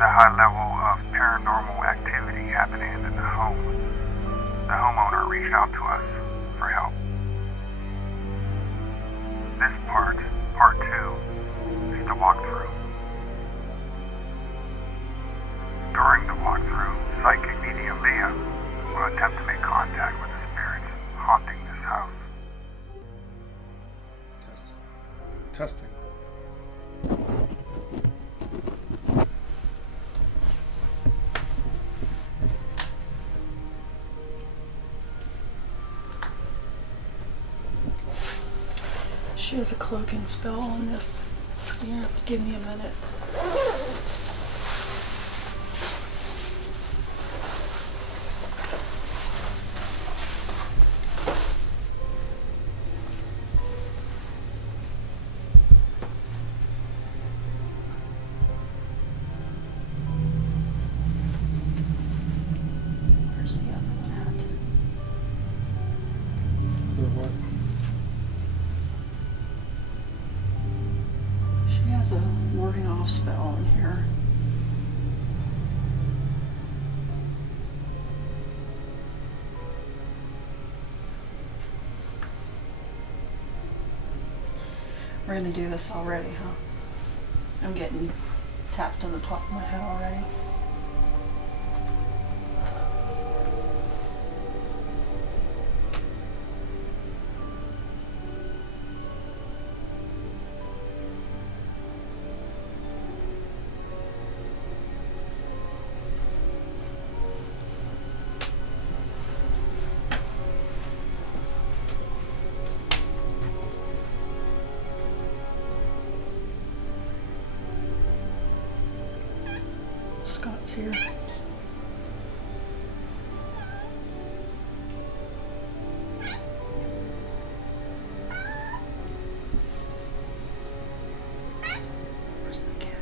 The high level of paranormal activity happening in the home, the homeowner reached out to us for help. This part 2, is the walkthrough. During the walkthrough, psychic medium Leah will attempt to make contact with the spirits haunting this house. Testing. She has a cloaking spell on this. You have to give me a minute. Where's the other one at? The what? Has a warding off spell in here. We're gonna do this already, huh? I'm getting tapped on the top of my head already. Scott's here. Where's the cat?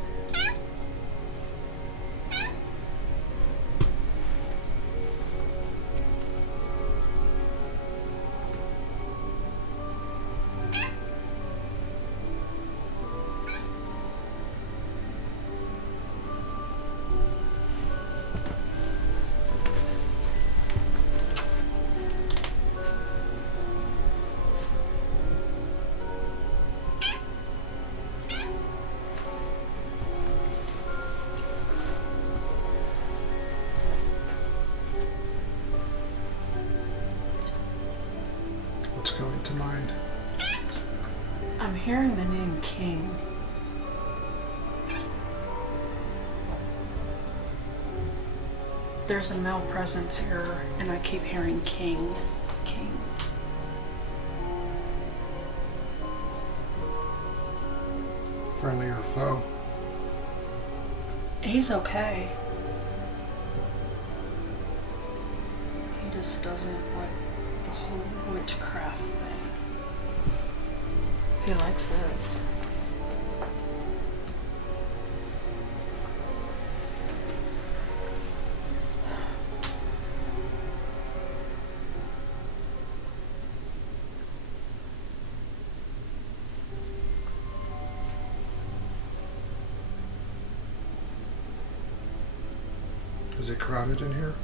What's going to mind? I'm hearing the name King. There's a male presence here, and I keep hearing King. King. Friendly or foe? He's okay. He just doesn't like the whole witchcraft thing. He likes this. Is it crowded in here?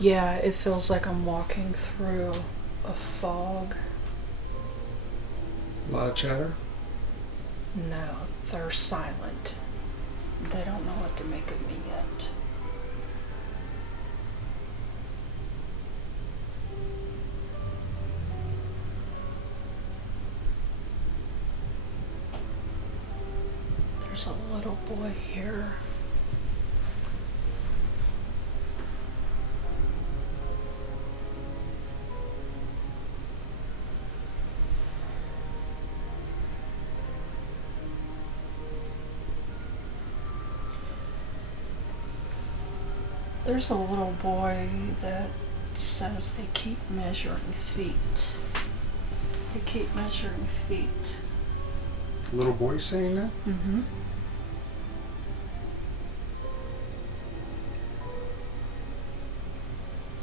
Yeah, it feels like I'm walking through a fog. A lot of chatter? No, they're silent. They don't know what to make of me yet. There's a little boy here. There's a little boy that says they keep measuring feet. They keep measuring feet. The little boy saying that? Mm-hmm.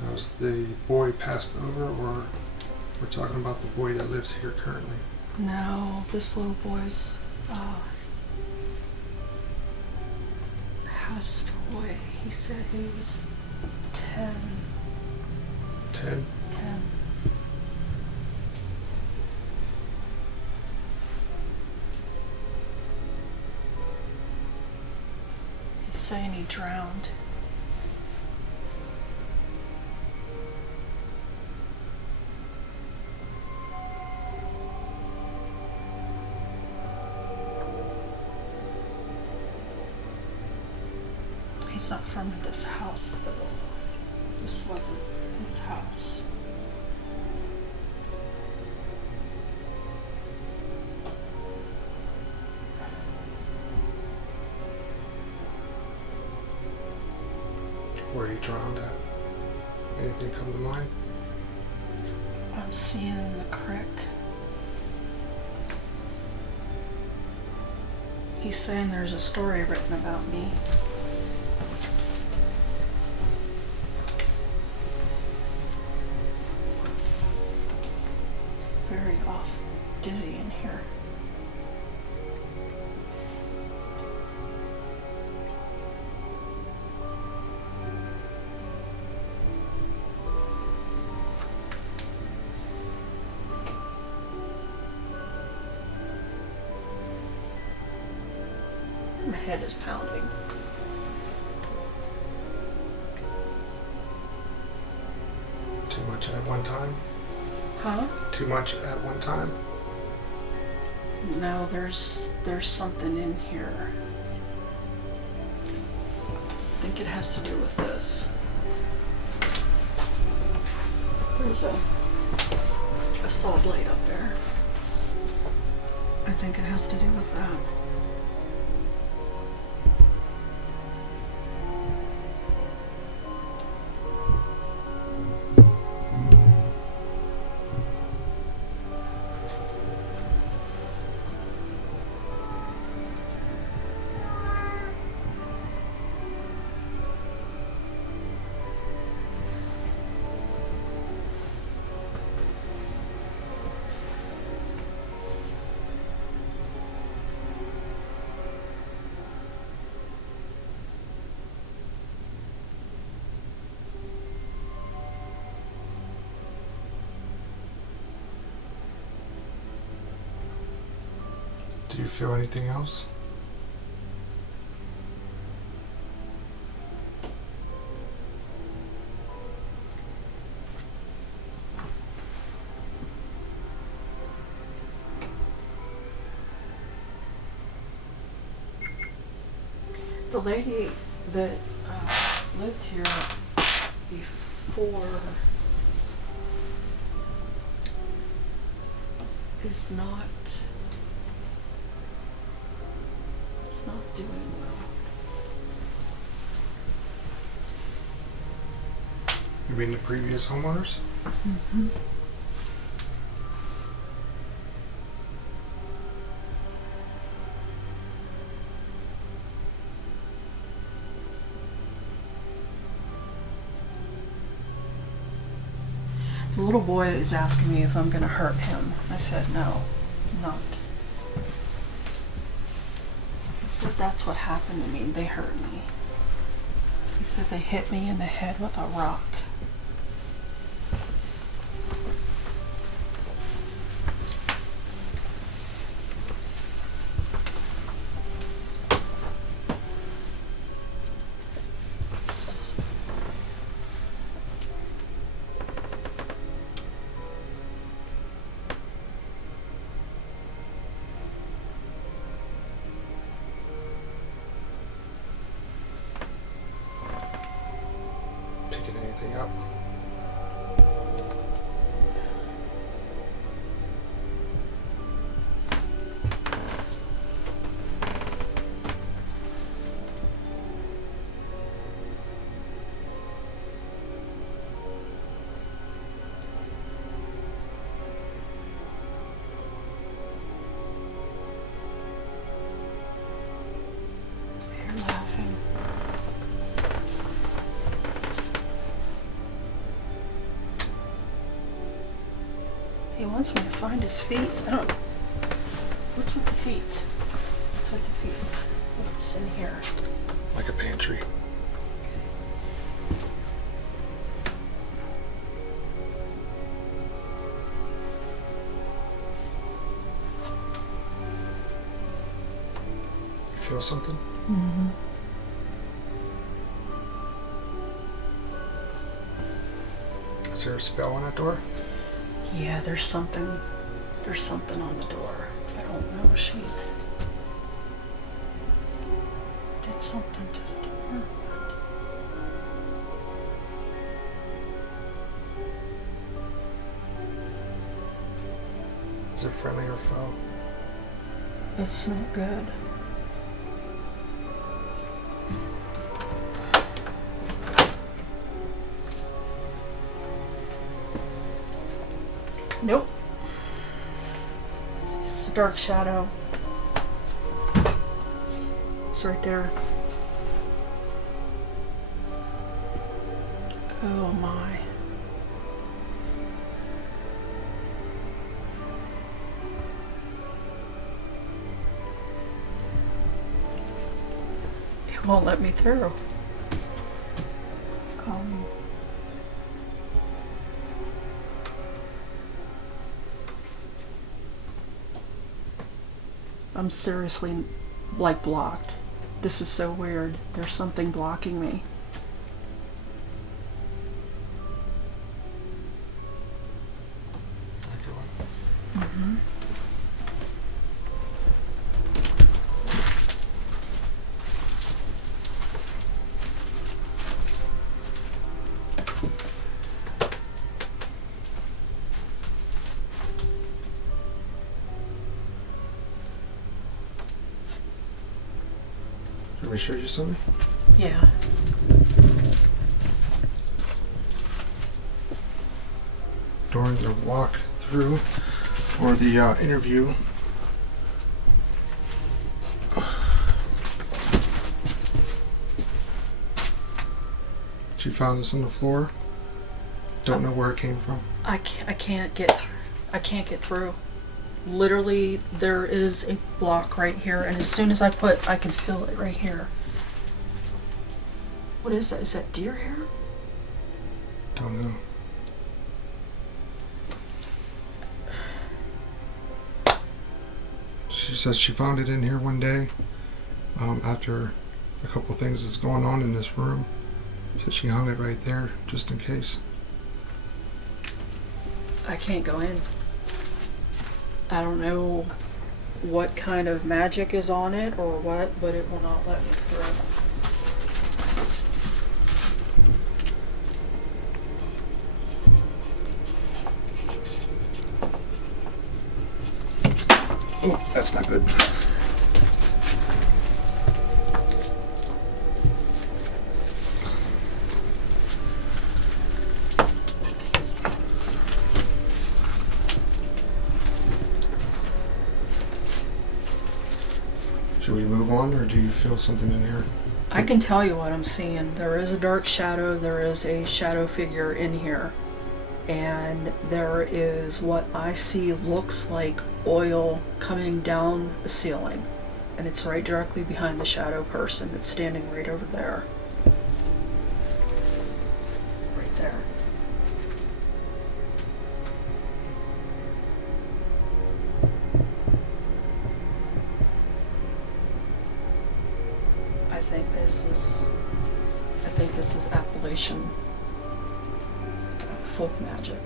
That was the boy passed over, or we're talking about the boy that lives here currently? No, this little boy's passed away. He said he was 10. 10? 10. He's saying he drowned. He's not from this house, though. This wasn't his house. Where he drowned at? Anything come to mind? I'm seeing the creek. He's saying there's a story written about me. Very off, dizzy in here. My head is pounding. Too much at one time? Huh? Too much at one time? No, there's something in here. I think it has to do with this. There's a saw blade up there. I think it has to do with that. Do you feel anything else? The lady that lived here before is not doing well. You mean the previous homeowners? Mm-hmm. The little boy is asking me if I'm going to hurt him. I said, no, I'm not. He said that's what happened to me. They hurt me. He said they hit me in the head with a rock. anything up. You're laughing. He wants me to find his feet. I don't. What's with the feet? What's with the feet? What's in here? Like a pantry. You feel something? Mm-hmm. Is there a spell on that door? Yeah, there's something on the door. I don't know. She did something to the door. Is it friendly or foe? It's not good. Nope. It's a dark shadow. It's right there. Oh my. It won't let me through. I'm seriously like blocked. This is so weird. There's something blocking me. Mm-hmm. Let me show you something. Yeah. During the walk through or the interview, she found this on the floor. Don't know where it came from. I can't get through. I can't get through. Literally, there is a block right here, and as soon as I can feel it right here. What is that? Is that deer hair? Don't know. She says she found it in here one day after a couple things is going on in this room. So she hung it right there just in case. I can't go in. I don't know what kind of magic is on it or what, but it will not let me through. Oh, that's not good. Should we move on, or do you feel something in here? I can tell you what I'm seeing. There is a dark shadow. There is a shadow figure in here. And there is what I see looks like oil coming down the ceiling. And it's right directly behind the shadow person that's standing right over there. Right there. I think this is Appalachian folk magic.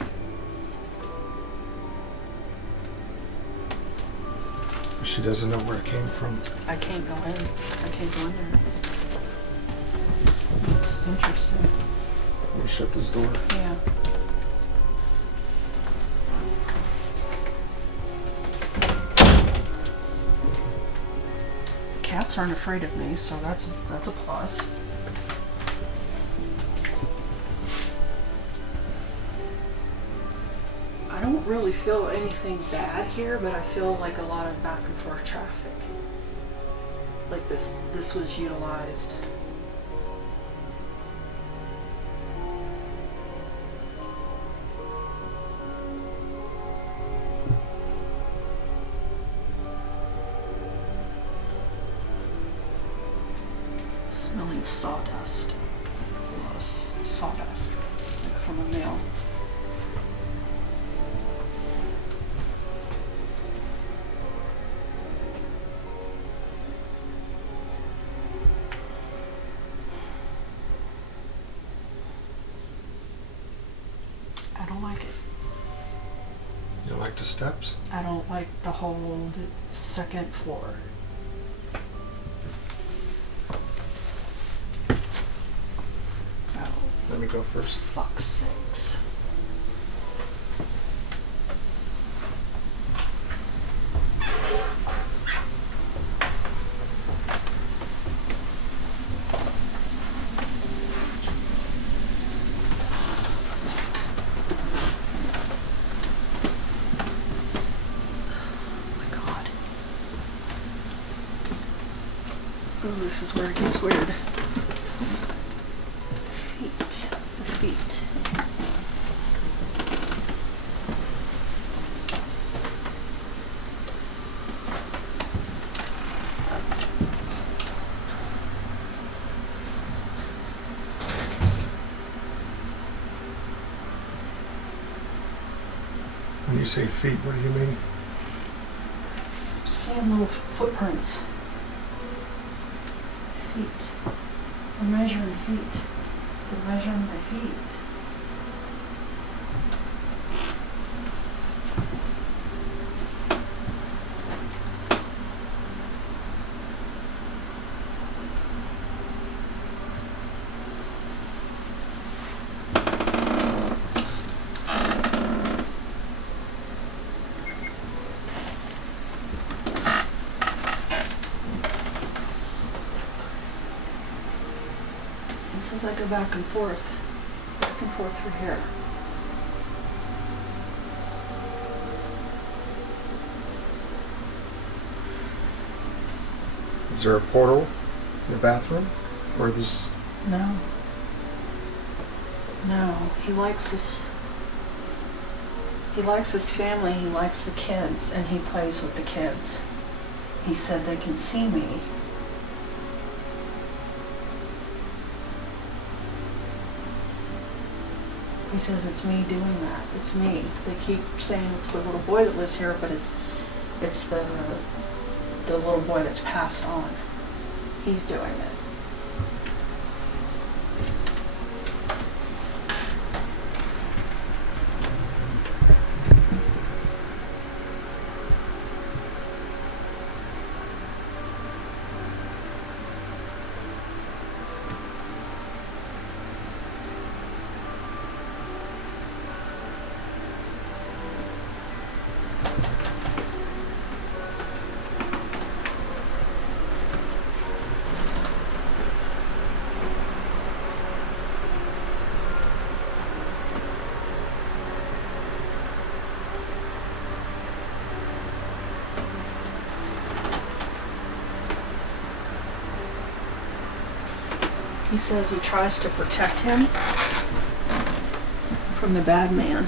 She doesn't know where it came from. I can't go in. I can't go in there. It's interesting. Let me shut this door. Yeah. Cats aren't afraid of me, so that's a plus. I don't really feel anything bad here, but I feel like a lot of back and forth traffic. Like this was utilized. Smelling sawdust. A lot of sawdust, like from a mill. I don't like it. You don't like the steps? I don't like the whole second floor. Oh, Let me go first. fuck's sakes. Oh, this is where it gets weird. Feet. When you say feet, what do you mean? Seeing little footprints. Feet. I'm measuring feet. I'm measuring my feet. This is I go back and forth through here. Is there a portal in the bathroom? Or this? No. No, he likes this. He likes his family, he likes the kids, and he plays with the kids. He said they can see me. He says it's me doing that. It's me. They keep saying it's the little boy that lives here, but it's the little boy that's passed on. He's doing it. He says he tries to protect him from the bad man.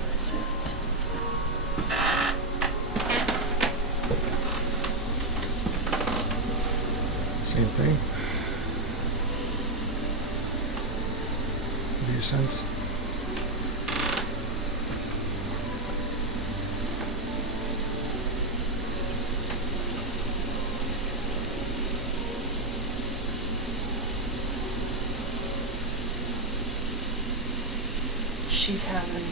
What is this? Same thing? What do you sense? She's having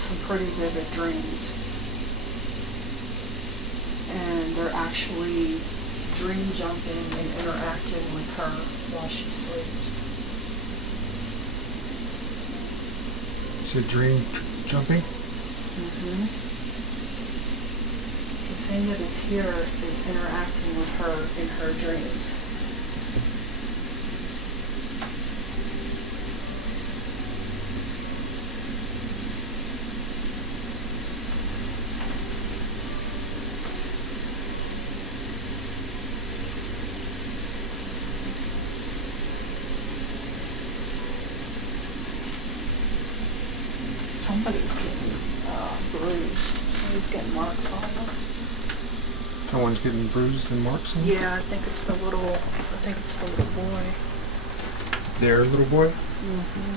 some pretty vivid dreams. and they're actually dream jumping and interacting with her while she sleeps. Is it dream jumping? Mm-hmm. The thing that is here is interacting with her in her dreams. Somebody's getting bruised. Somebody's getting marks on them. Someone's getting bruised and marks on them? Yeah, I think it's the little boy. Their little boy? Mm-hmm.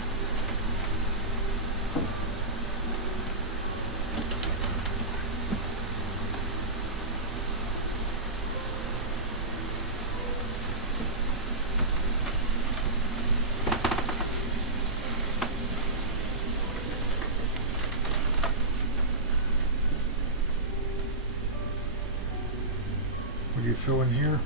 What do you feel in here?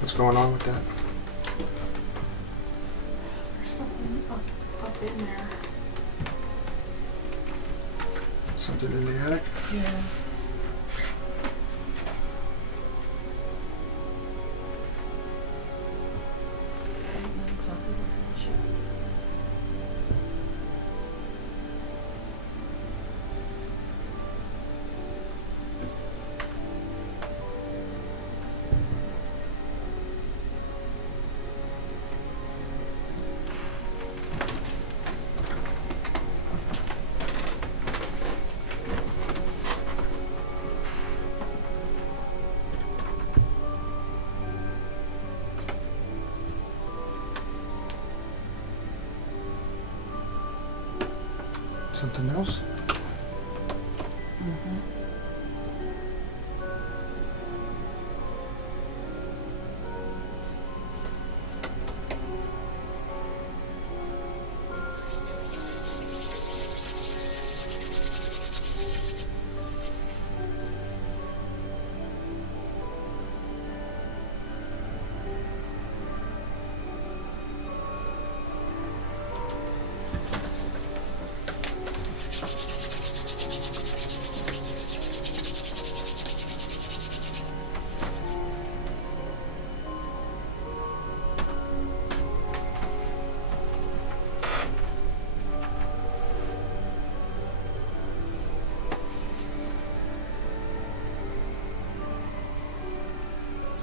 What's going on with that? There's something up in there. Something in the attic? Yeah. I don't know exactly what it is yet. Something else? Mm-hmm.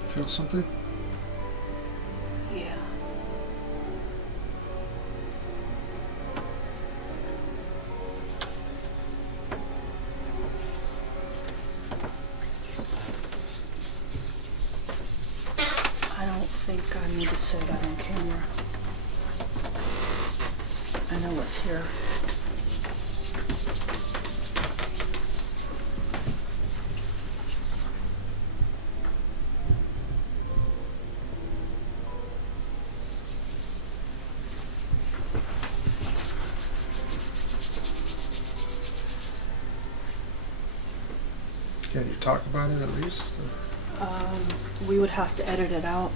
Feel something? Yeah. I don't think I need to say that on camera. I know what's here. Can you talk about it at least? We would have to edit it out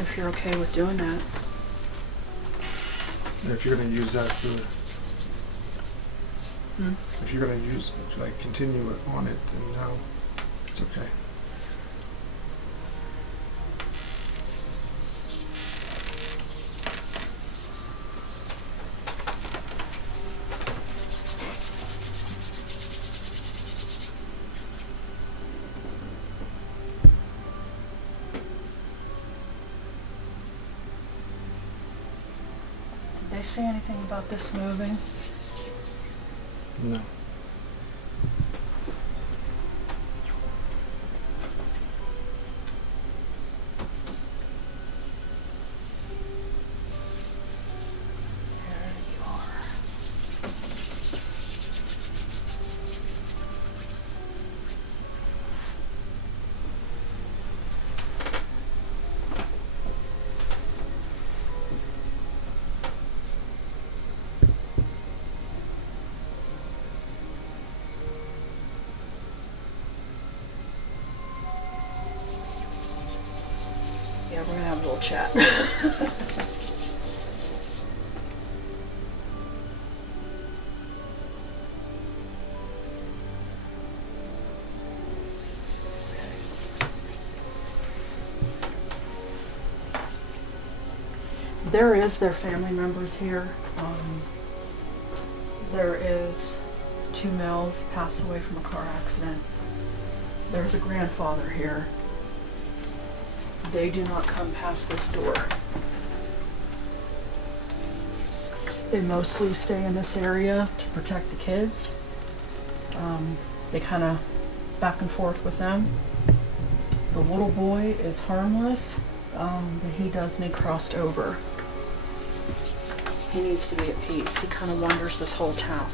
if you're okay with doing that. And if you're going to use that for, Hmm? if you're going to use, like, continue it on it, then no, it's okay. Did they say anything about this moving? No. little chat. There is their family members here. There is 2 males passed away from a car accident. There's a grandfather here. They do not come past this door. They mostly stay in this area to protect the kids. They kind of back and forth with them. The little boy is harmless, but he does need crossed over. He needs to be at peace. He kind of wanders this whole town.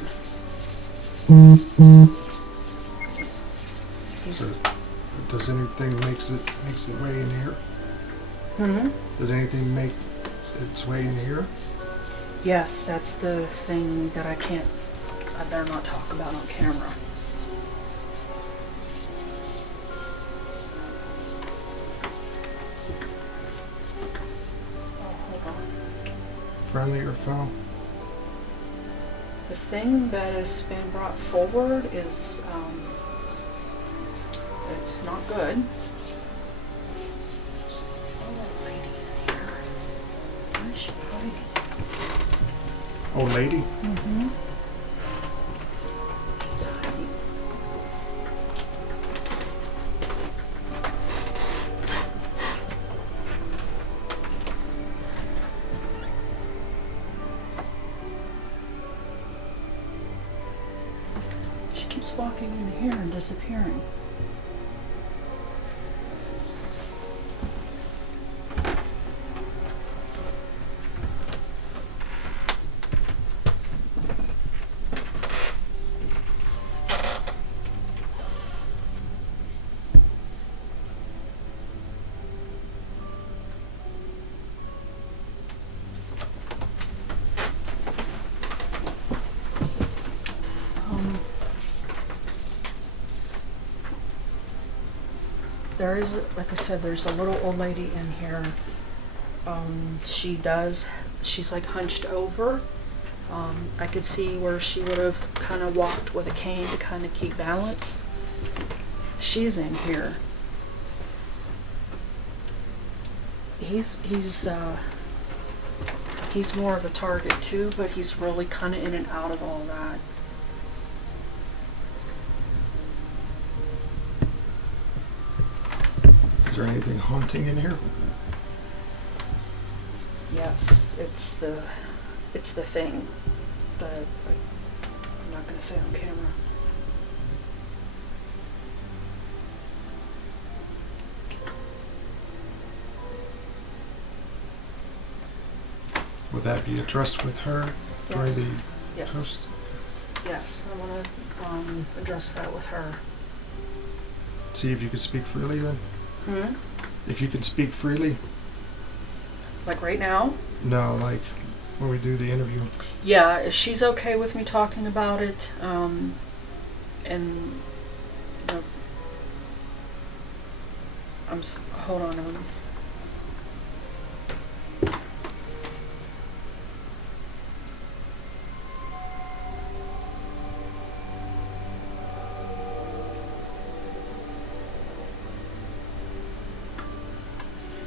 So, does anything makes it way in here? Mm-hmm. Does anything make its way in here? Yes, that's the thing that I better not talk about on camera. Oh, hold on. Friendly or foul? The thing that has been brought forward is, it's not good. There's a old lady in here. Where is she hiding? Old lady? Mm-hmm. She's hiding. She keeps walking in here and disappearing. There is, like I said, there's a little old lady in here. She's like hunched over. I could see where she would have kind of walked with a cane to kind of keep balance. She's in here. He's more of a target too, but he's really kind of in and out of all that. Is there anything haunting in here? Yes, it's the thing that I'm not going to say on camera. Would that be addressed with her during Yes. the Yes. post? Yes, I want to address that with her. See if you could speak freely then? Hmm? If you can speak freely? Like right now? No, like when we do the interview. Yeah, if she's okay with me talking about it, and you know, hold on a minute.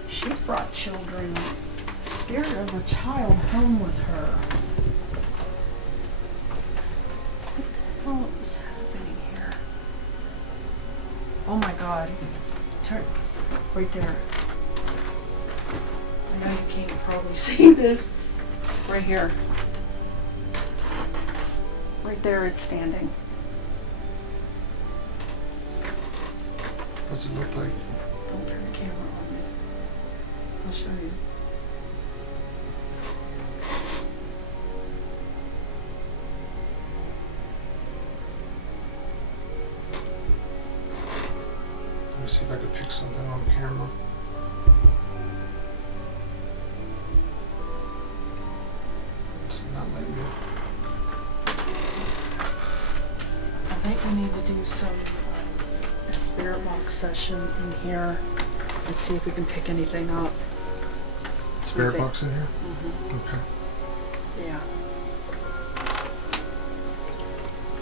She's brought children, the spirit of a child home with her. What the hell is happening here? Oh my God. Turn, right there. I know you can't probably see this. Right here. Right there it's standing. What's it look like? Don't turn the camera on me. I'll show you. Let me see if I could pick something on camera. It's not letting me. I think we need to do some a spirit box session in here and see if we can pick anything up. spirit think- box in here? Mhm. Okay. Yeah.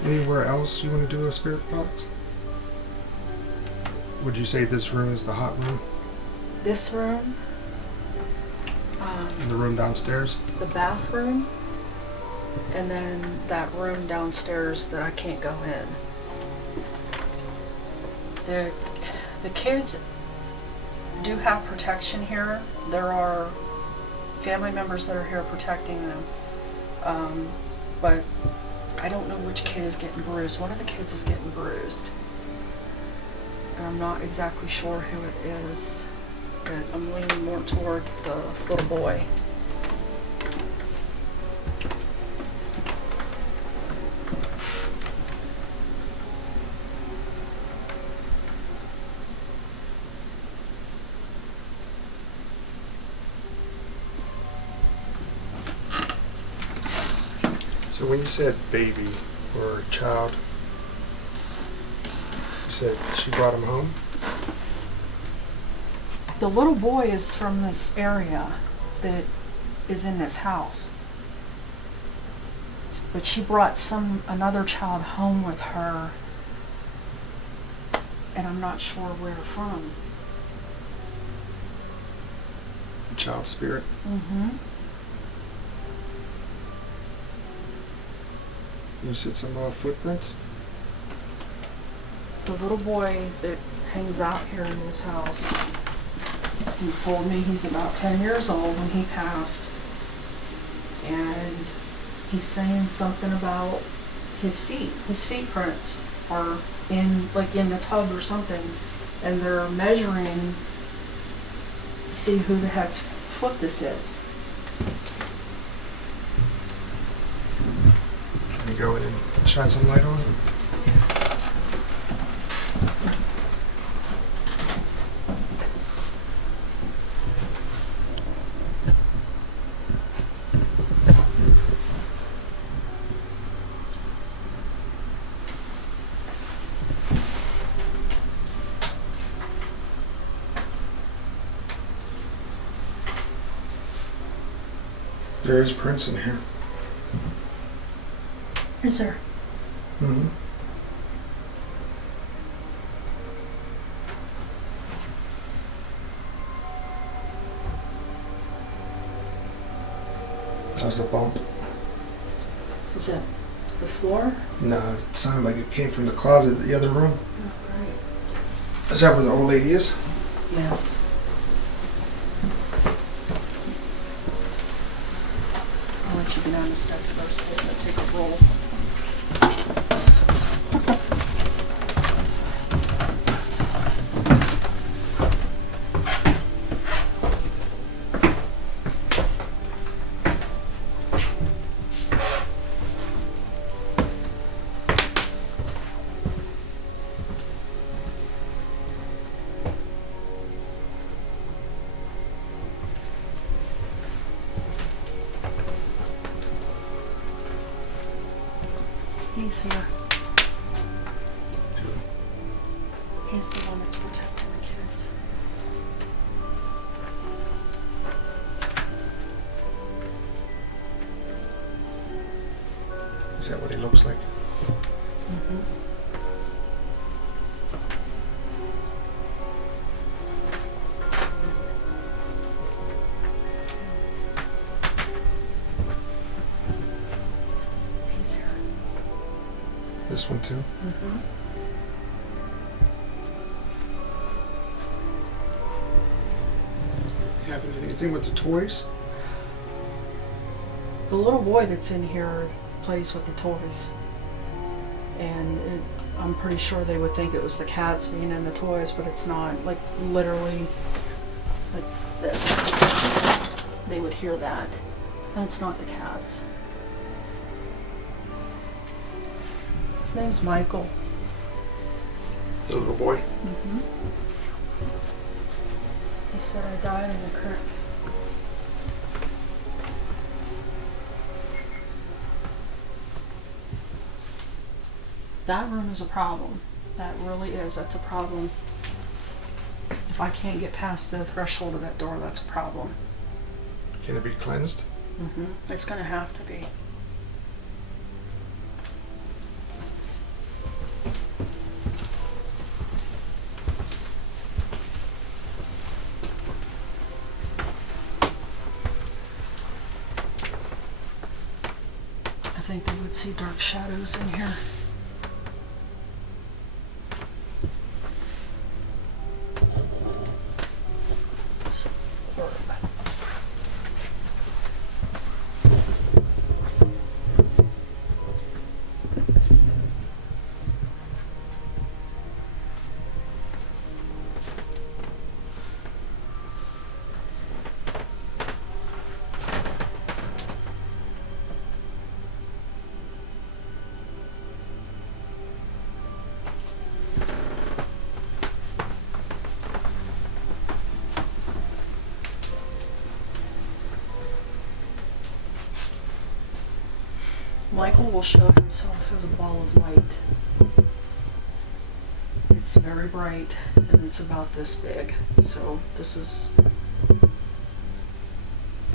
Anywhere else you want to do a spirit box? Would you say this room is the hot room? This room, And the room downstairs? the bathroom, and then that room downstairs that I can't go in. The kids do have protection here. There are family members that are here protecting them. But I don't know which kid is getting bruised. One of the kids is getting bruised. And I'm not exactly sure who it is, but I'm leaning more toward the little boy. So when you said baby or child, you said she brought him home? The little boy is from this area that is in this house. But she brought another child home with her, and I'm not sure where from. The child spirit? Mm-hmm. You said some footprints? The little boy that hangs out here in this house, he told me he's about 10 years old when he passed. And he's saying something about his feet. His feet prints are in the tub or something. And they're measuring to see who the heck's foot this is. Can you go in and shine some light on it? There is prints in here. Is there? Mm-hmm. That was a bump. Is that the floor? No, it sounded like it came from the closet in the other room. Oh, great. Is that where the old lady is? Yes. I'll let you get down the steps first because I take a roll. He's here. He's the one that's protecting the kids. Is that what he looks like? Mm-hmm. He's here. This one too? Mm-hmm. You having anything with the toys? The little boy that's in here plays with the toys. And I'm pretty sure they would think it was the cats being in the toys, but it's not. Like, literally, like this. They would hear that. And it's not the cats. His name's Michael. The little boy? Mm-hmm. He said I died in the creek. That room is a problem. That really is. That's a problem. If I can't get past the threshold of that door, that's a problem. Can it be cleansed? It's gonna have to be. I think they would see dark shadows in here. Michael will show himself as a ball of light. It's very bright and it's about this big. So this is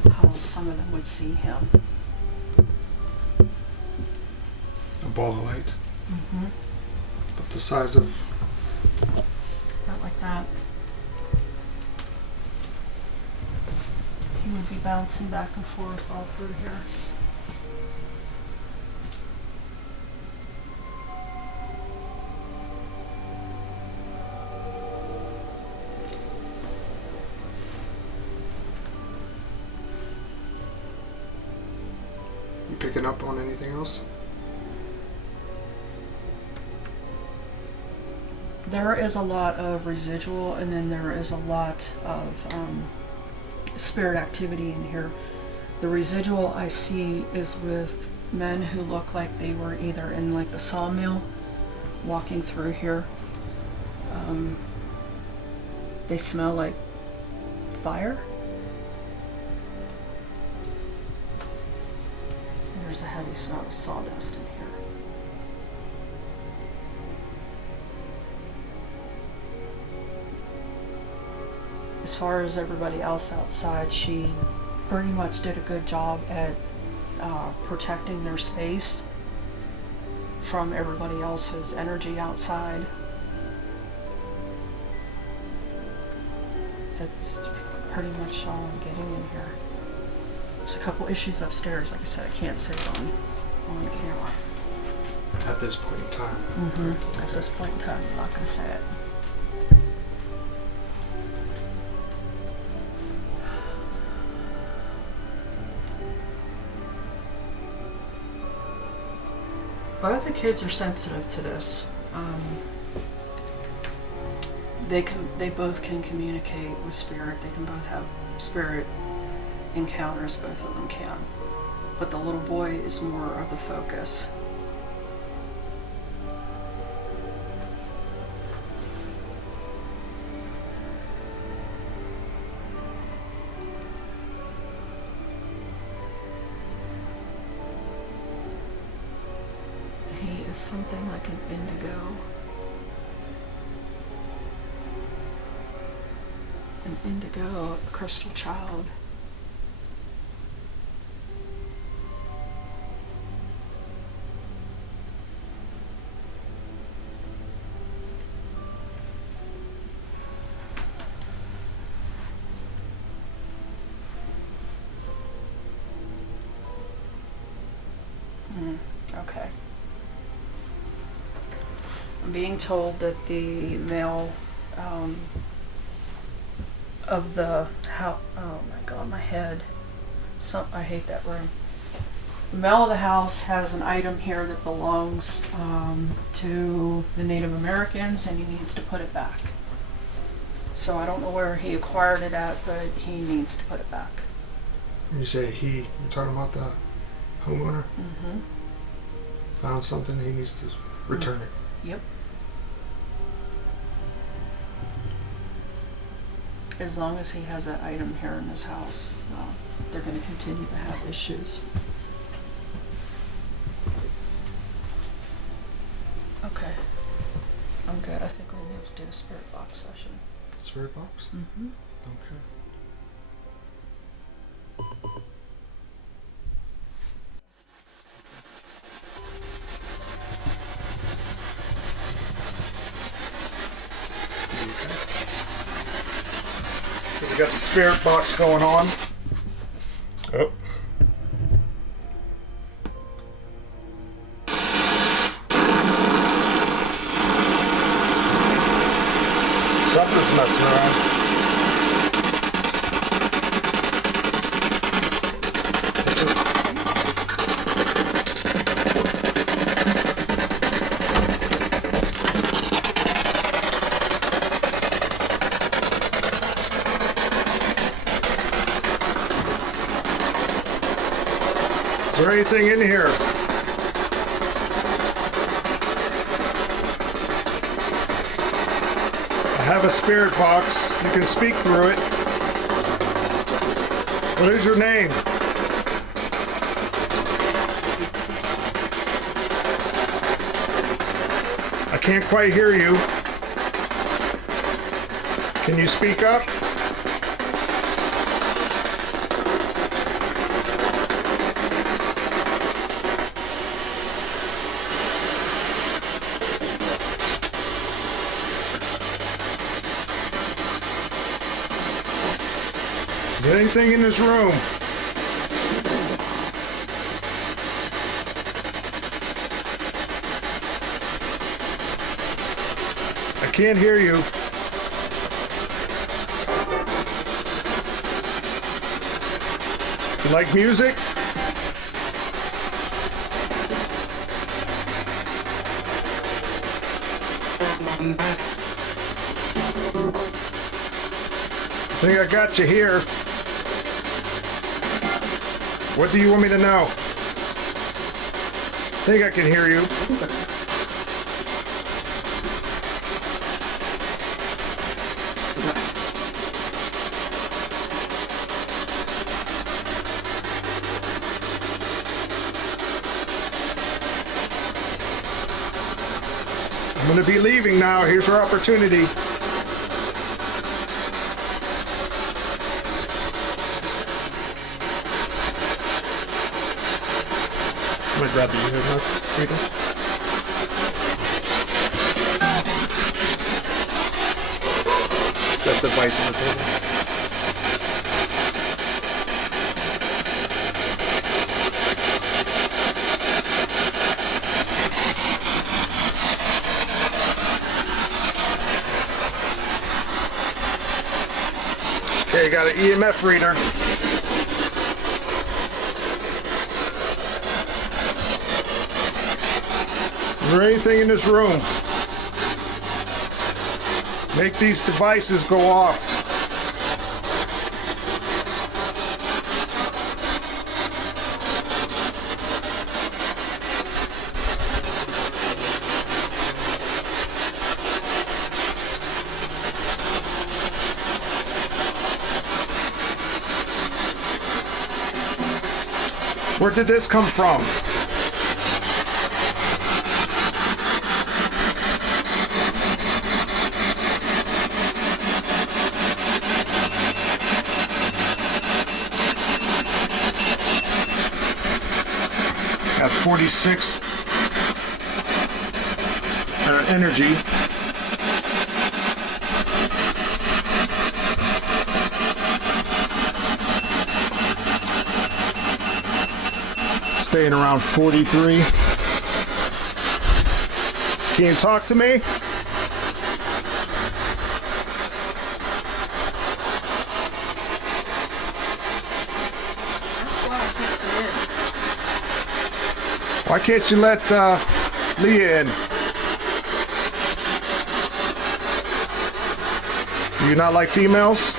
how some of them would see him. A ball of light. About the size of... It's about like that. He would be bouncing back and forth all through here. Picking up on anything else? There is a lot of residual, and then there is a lot of spirit activity in here. The residual I see is with men who look like they were either in like the sawmill walking through here. They smell like fire. There's a heavy smell of sawdust in here. As far as everybody else outside, she pretty much did a good job at protecting their space from everybody else's energy outside. That's pretty much all I'm getting in here. There's a couple issues upstairs, like I said, I can't say it on camera. At this point in time. At this point in time, I'm not going to say it. Both the kids are sensitive to this. They both can communicate with spirit. They can both have spirit encounters, both of them can. But the little boy is more of the focus. He is something like an indigo. An indigo, a crystal child. Okay. I'm being told that the male of the house, oh my god, my head. I hate that room. The male of the house has an item here that belongs to the Native Americans, and he needs to put it back. So I don't know where he acquired it at, but he needs to put it back. When you say he, you're talking about the homeowner? Found something, he needs to return it. Yep. As long as he has that item here in his house, they're going to continue to have issues. Okay. I'm good. I think we need to do a spirit box session. Spirit box? Mm-hmm. Okay. So we got the spirit box going on. Oh. Something's messing around. Is there anything in here? I have a spirit box. You can speak through it. What is your name? I can't quite hear you. Can you speak up? Is there anything in this room? I can't hear you. You like music? I think I got you here. What do you want me to know? I think I can hear you. I'm going to be leaving now. Here's your opportunity. I'm going to grab the earmuff reader. Set the device on the table. Okay, you got an EMF reader. Is there anything in this room? Make these devices go off. Where did this come from? At 46 energy. Staying around 43. Can you talk to me? Why can't you let Leah in? Do you not like females?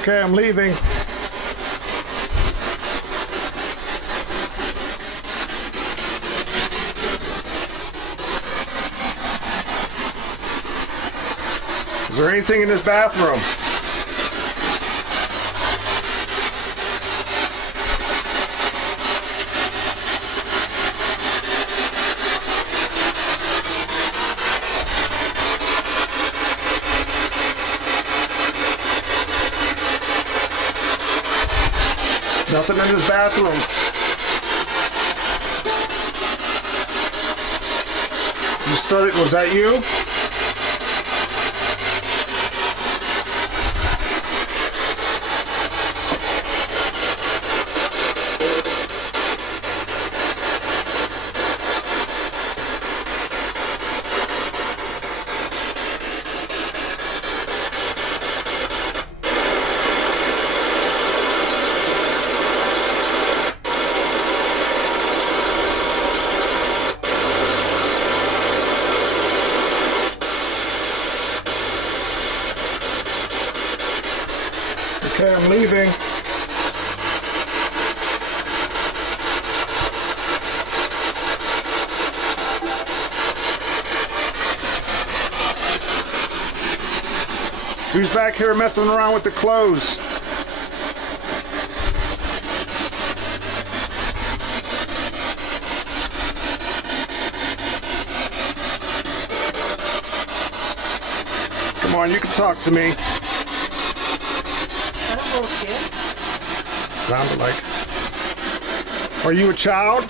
Okay, I'm leaving. Is there anything in this bathroom? Nothing in his bathroom. You started, was that you? Okay, I'm leaving. Who's back here messing around with the clothes? Come on, you can talk to me. Sounded like. Are you a child?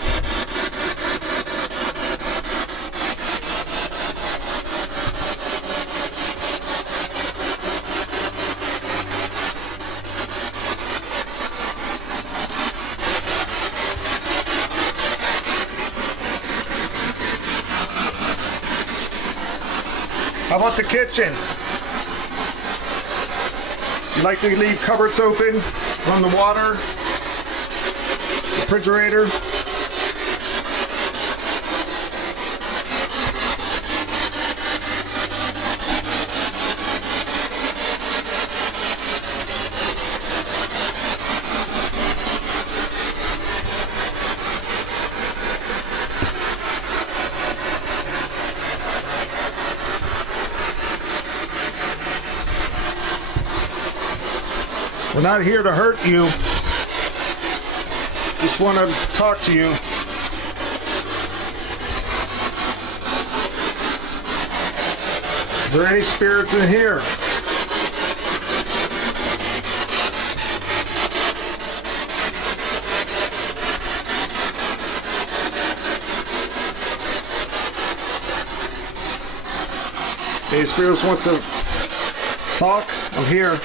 How about the kitchen? You like to leave cupboards open, run the water, refrigerator? We're not here to hurt you. Just want to talk to you. Is there any spirits in here? Any spirits want to talk? I'm here.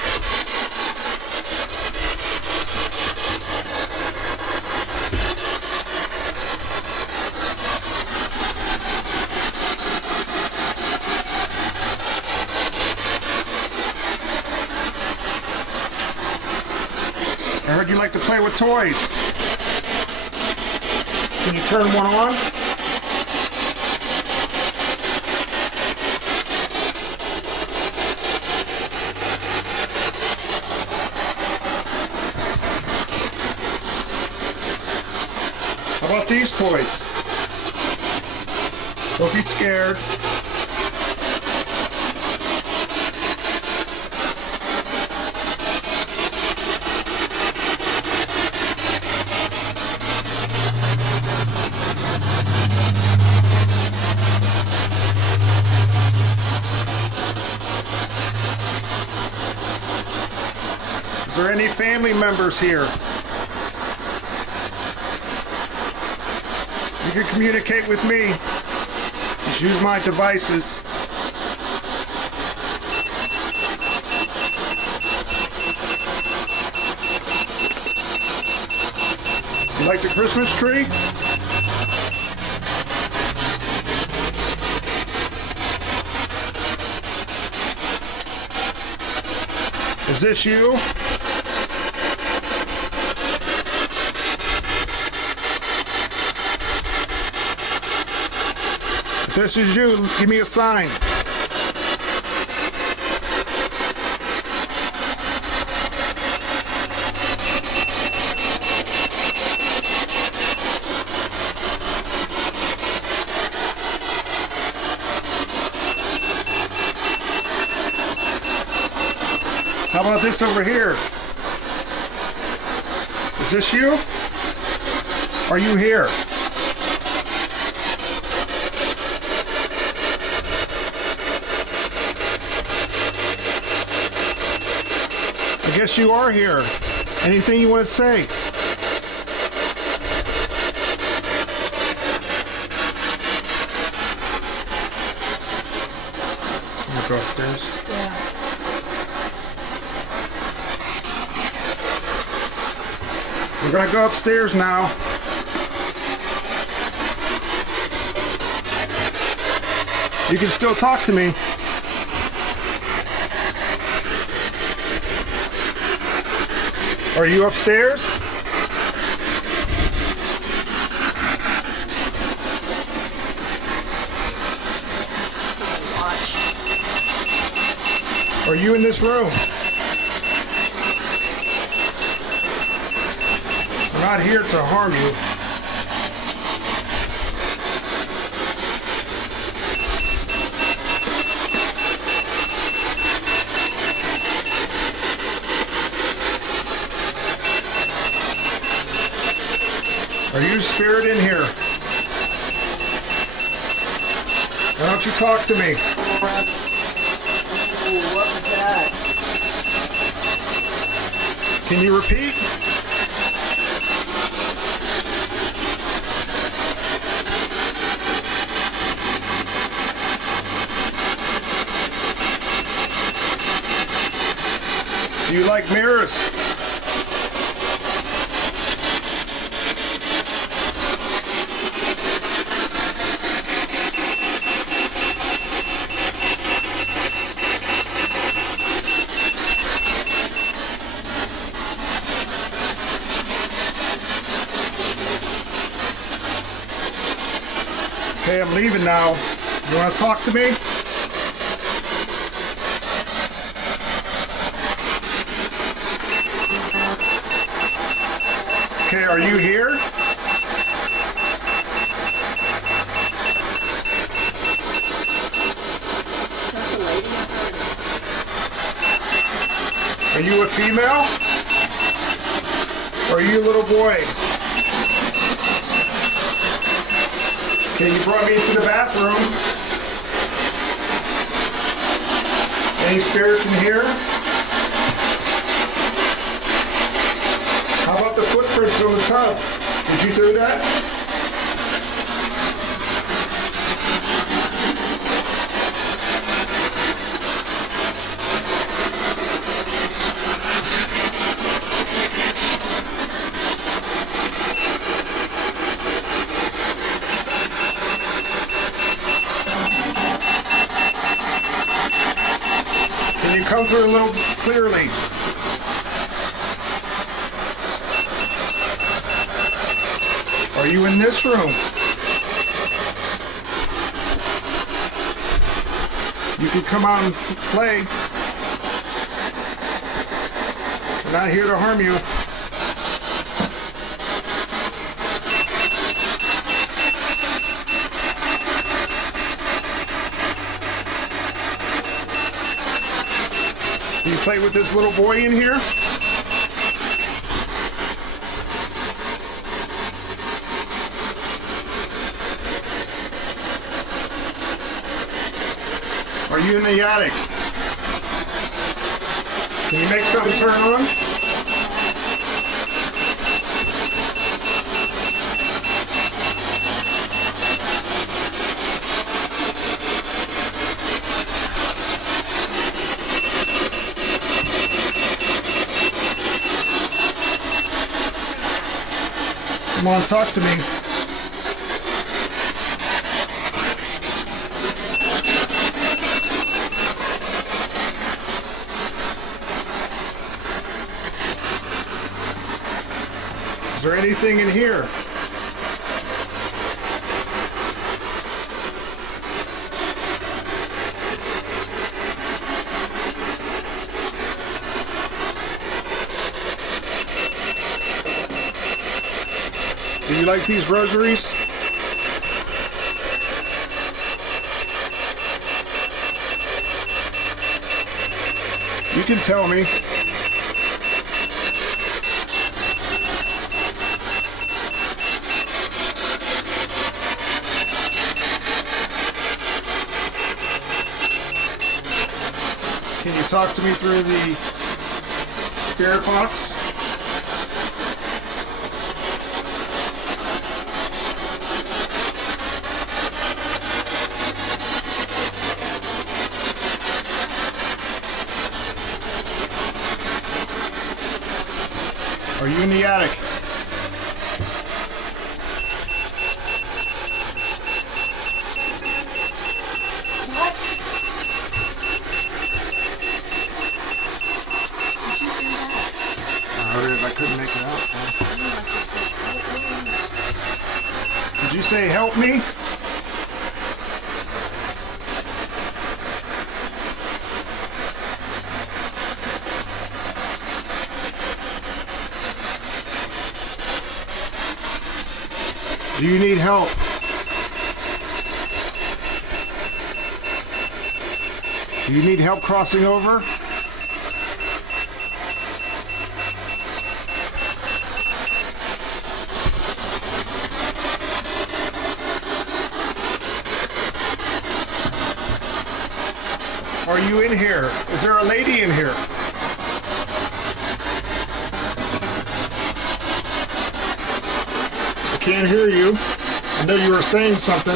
I heard you like to play with toys. Can you turn one on? How about these toys? Don't be scared. Is there any family members here? You can communicate with me. Just use my devices. You like the Christmas tree? Is this you? If this is you, give me a sign. How about this over here? Is this you? Are you here? I guess you are here. Anything you want to say? upstairs. Yeah. We're gonna go upstairs now. You can still talk to me. Are you upstairs? Watch. Are you in this room? I'm not here to harm you. Are you a spirit in here? Why don't you talk to me? Ooh, what was that? Can you repeat? Do you like mirrors? Okay, I'm leaving now. You want to talk to me? Okay, are you here? Is that the lady? Are you a female? Or are you a little boy? Okay, you brought me into the bathroom. Any spirits in here? How about the footprints on the tub? Did you do that? Can you come through a little clearly? Are you in this room? You can come out and play. I'm not here to harm you. Do you play with this little boy in here? Are you in the attic? Can you make something turn on? Come on, talk to me. Is there anything in here? Do you like these rosaries? You can tell me. Can you talk to me through the spirit box? Are you in the attic? What? Did you hear that? I heard it. I couldn't make it out. Sounded like you said, "Oh, Did you say help me? Do you need help? Do you need help crossing over? Are you in here? Is there a lady in here? I can't hear you. I know you were saying something.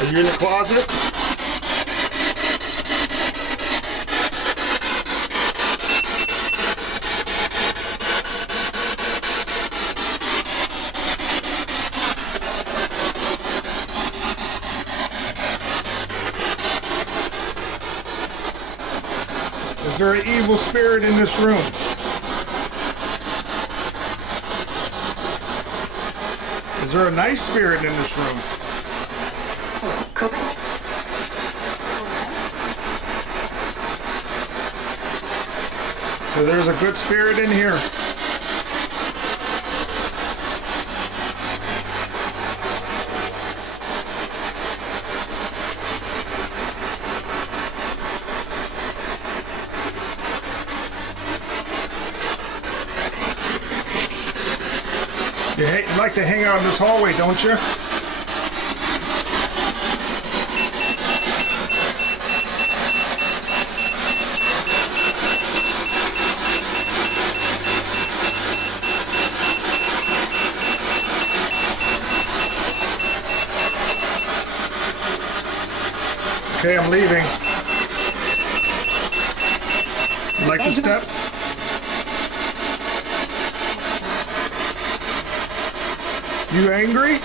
Are you in the closet? Is there an evil spirit in this room? Is there a nice spirit in this room? cooking." So there's a good spirit in here. You like to hang out in this hallway, don't you? Okay, I'm leaving. You like the steps? You angry?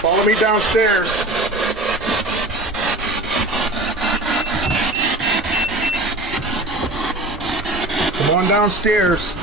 Follow me downstairs. Come on downstairs.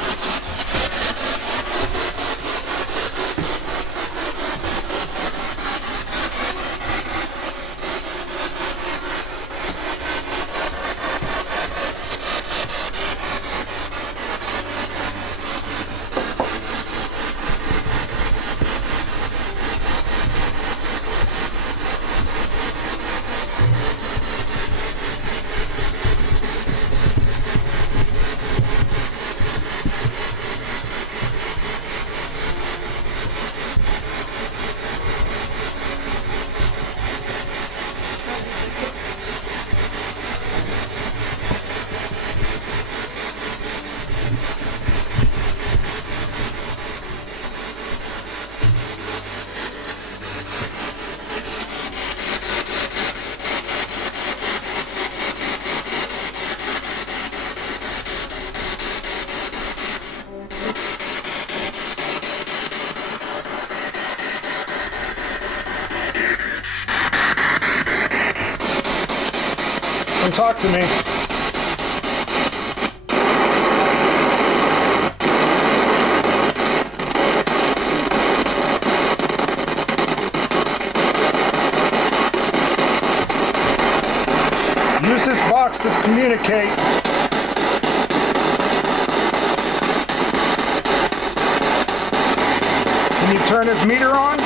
Come talk to me. Use this box to communicate. Can you turn his meter on?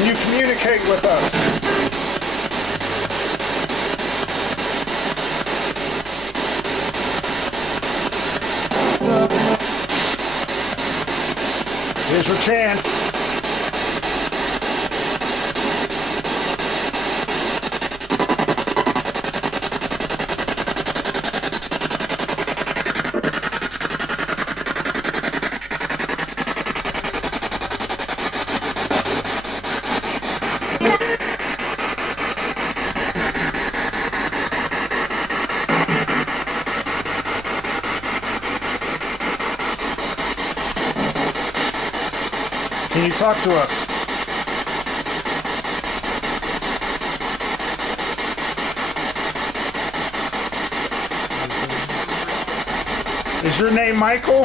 Can you communicate with us? Here's your chance. Can you talk to us? Is your name Michael?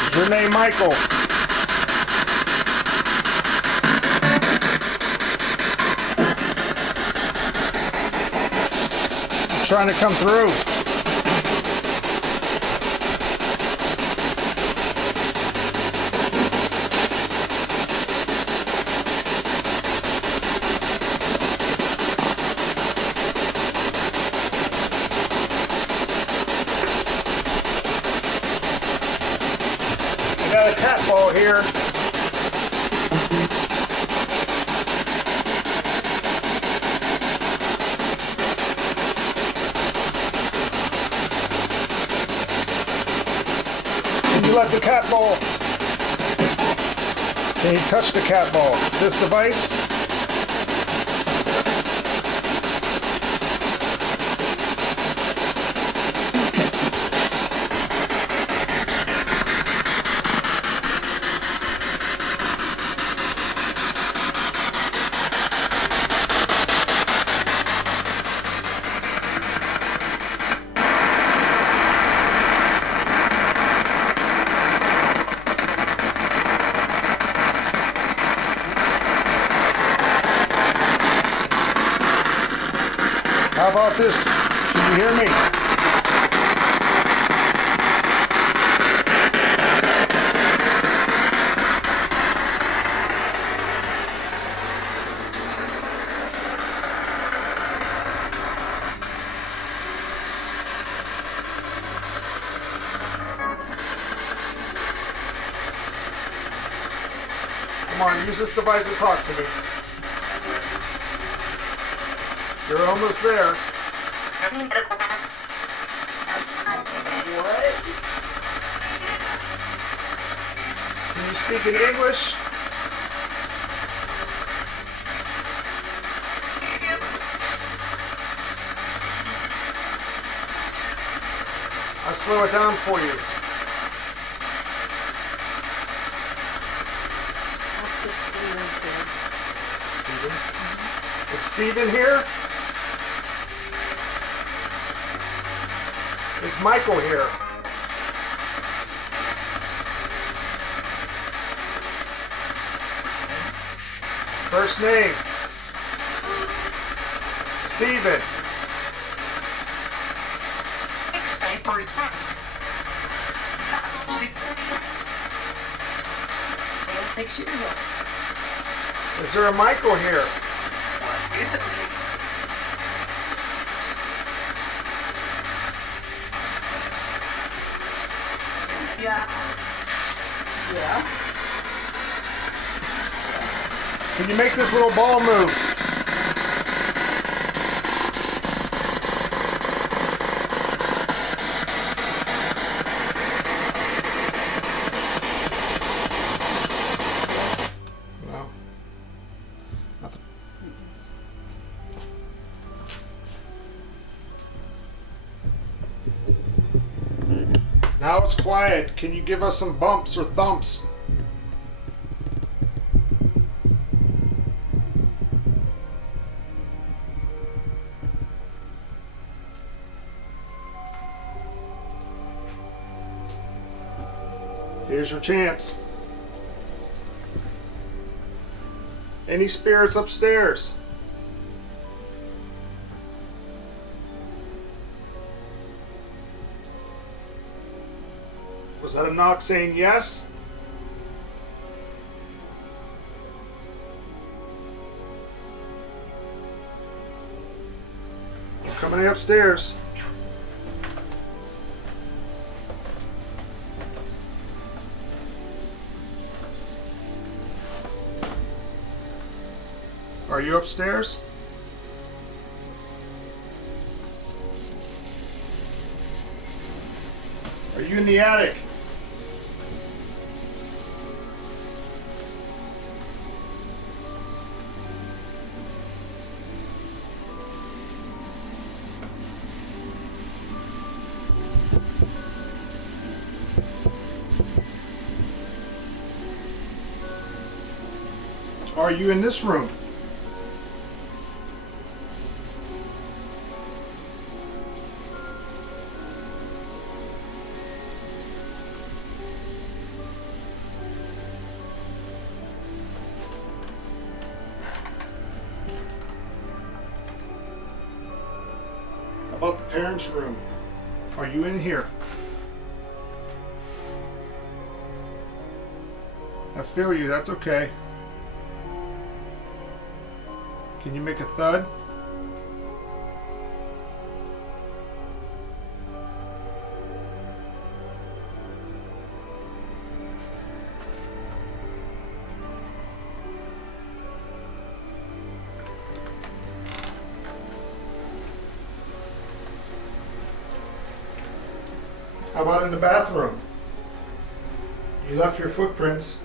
Is your name Michael? Trying to come through. I got a cat ball here. Let the cat ball. Can you touch the cat ball? This device? How about this? Can you hear me? Come on, use this device to talk to me. You're almost there. What? Can you speak in English? I'll slow it down for you. Ask if Steven's here. Steven? Is Steven here? Is Michael here? First name? Steven. Is there a Michael here? Yeah. Can you make this little ball move? No. Nothing. Now it's quiet. Can you give us some bumps or thumps? Here's your chance. Any spirits upstairs? Was that a knock saying yes? I'm coming upstairs. Are you upstairs? Are you in the attic? Are you in this room? How about the parents' room? Are you in here? I feel you, that's okay. Can you make a thud? How about in the bathroom? You left your footprints.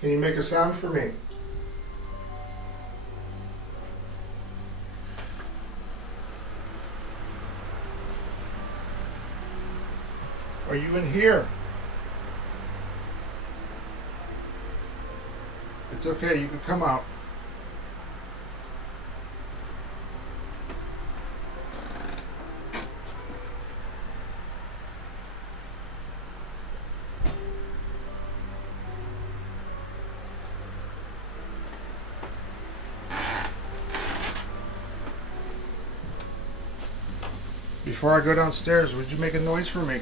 Can you make a sound for me? Are you in here? It's okay, you can come out. Before I go downstairs, would you make a noise for me?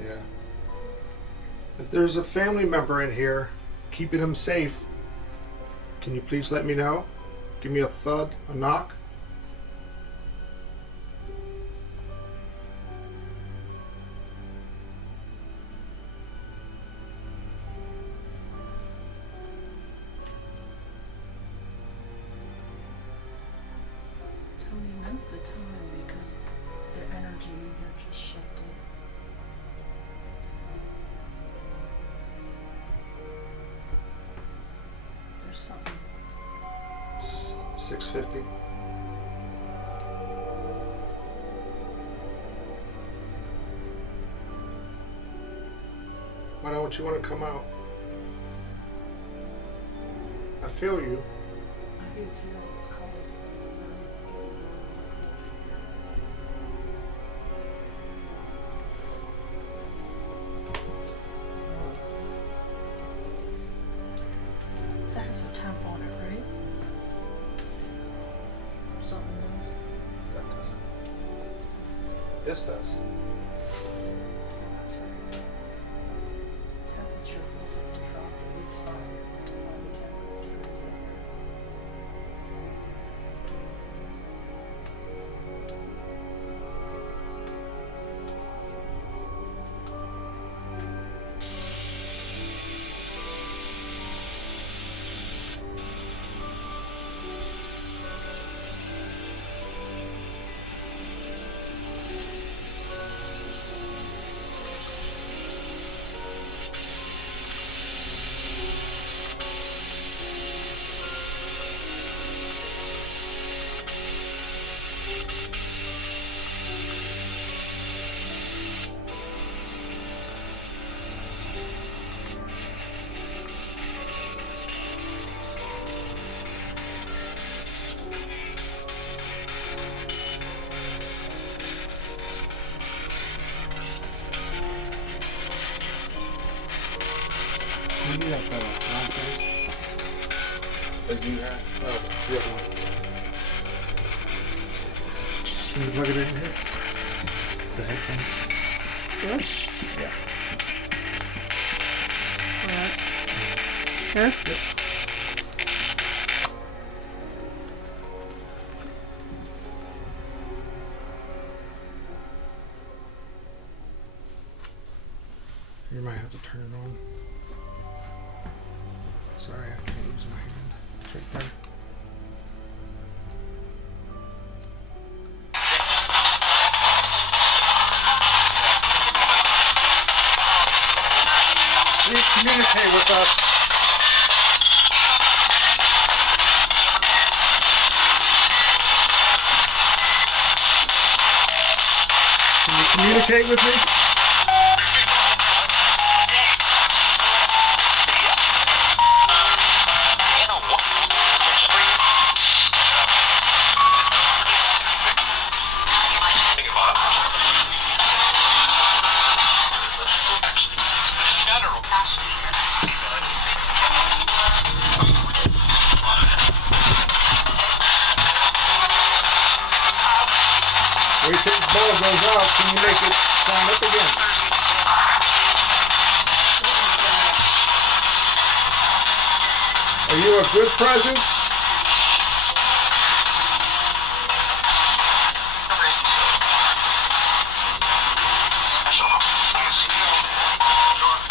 Yeah. If there's a family member in here, keeping them safe, can you please let me know? Give me a thud, a knock. Tony, note the time because the energy in here just shifted. There's something. 6:50. Why don't you want to come out? I feel you. I do too. It's cold. It's warm. It's getting warm. That has a temp on it, right? Something else. That doesn't. This does. That's right. Temperature feels like it dropped at least 5 to 10 degrees. Can you have the wrong thing? That you had? Oh, the other one. Can you plug it in here? The headphones? This? Yeah. Where? Here? Yep. You might have to turn it on. Sorry, I can't use my hand. It's right there. Please communicate with us. Can you communicate with me? Wait till this ball goes out. Can you make it sign up again? What was that? Are you a good presence?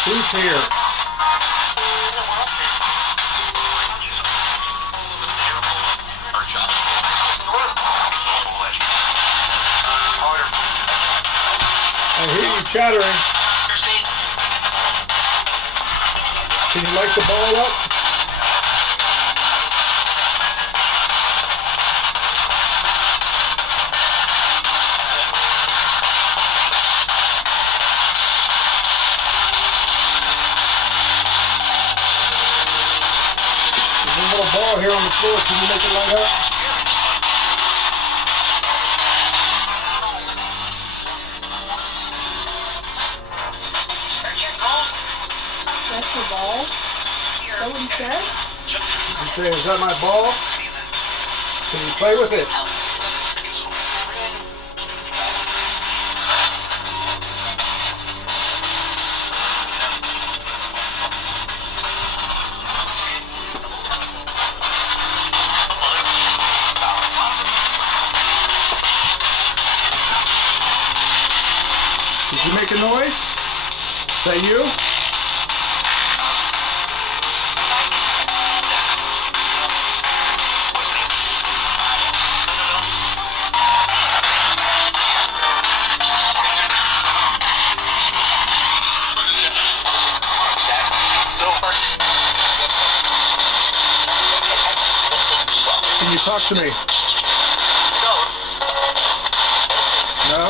Who's here? I hear you chattering. Can you light the ball up? There's a little ball here on the floor. Can you make it light up? Is that your ball? Is that what he said? Did you say, is that my ball? Can you play with it? Did you make a noise? Is that you? Can you talk to me? No?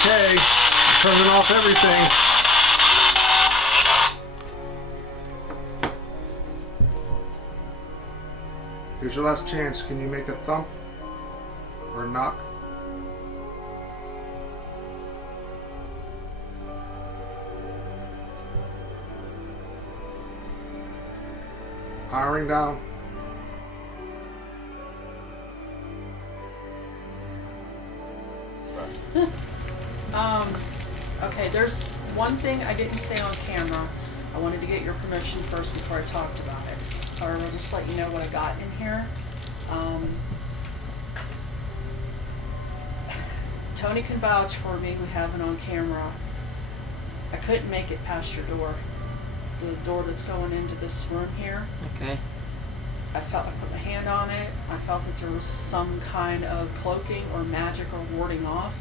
Okay, I'm turning off everything. Here's your last chance. Can you make a thump or a knock? Powering down. Okay, there's one thing I didn't say on camera. I wanted to get your permission first before I talked about it. Or I'll just let you know what I got in here. Tony can vouch for me. We have it on camera. I couldn't make it past your door. The door that's going into this room here. Okay. I put my hand on it. I felt that there was some kind of cloaking or magic or warding off.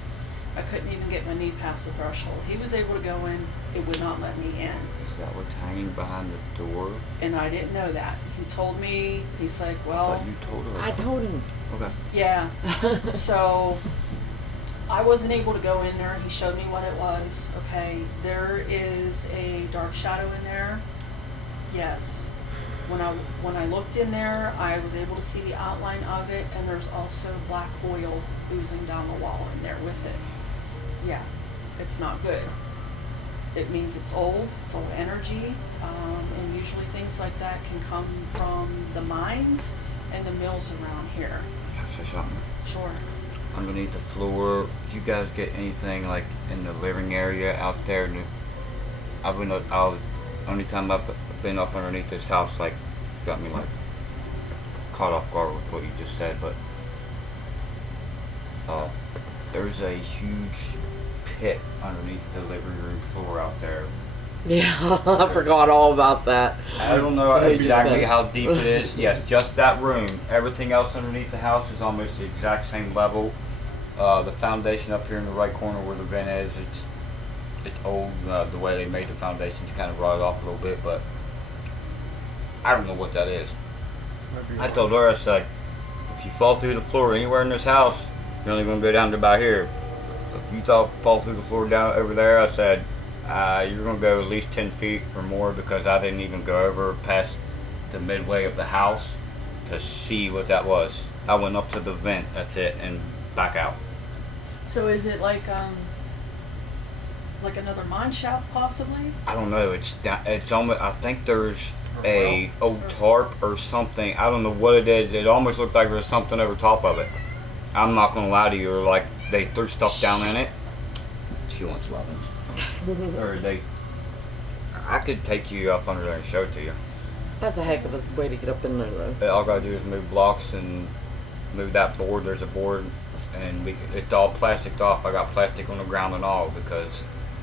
I couldn't even get my knee past the threshold. He was able to go in. It would not let me in. Is that what's hanging behind the door? And I didn't know that. He told me, he's like, I well, thought you told her. I told him. Okay. yeah. So I wasn't able to go in there. He showed me what it was. Okay, there is a dark shadow in there. Yes. When I looked in there, I was able to see the outline of it, and there's also black oil oozing down the wall in there with it. Yeah, it's not good. It means it's old energy, and usually things like that can come from the mines and the mills around here. Can I say something? Sure. Underneath the floor, did you guys get anything like in the living area out there? Only time I've been up underneath this house, like, got me like caught off guard with what you just said, but there's a huge pit underneath the living room floor out there. Yeah, I forgot all about that. I don't know So you just exactly said- how deep it is. Yes, just that room. Everything else underneath the house is almost the exact same level. The foundation up here in the right corner where the vent is, it's old. The way they made the foundation's kind of rotted off a little bit, but I don't know what that is. I told her, I said, if you fall through the floor anywhere in this house, you're only going to go down to about here. If you fall through the floor down over there, I said, you're going to go at least 10 feet or more, because I didn't even go over past the midway of the house to see what that was. I went up to the vent, that's it, and back out. So is it like another mine shaft possibly? I don't know. It's almost. I think there's a old tarp or something. I don't know what it is. It almost looked like there's something over top of it. I'm not gonna lie to you. Or like they threw stuff down in it. She wants weapons. Or they. I could take you up under there and show it to you. That's a heck of a way to get up in there, though. All I gotta do is move blocks and move that board. There's a board, and it's all plasticed off. I got plastic on the ground and all, because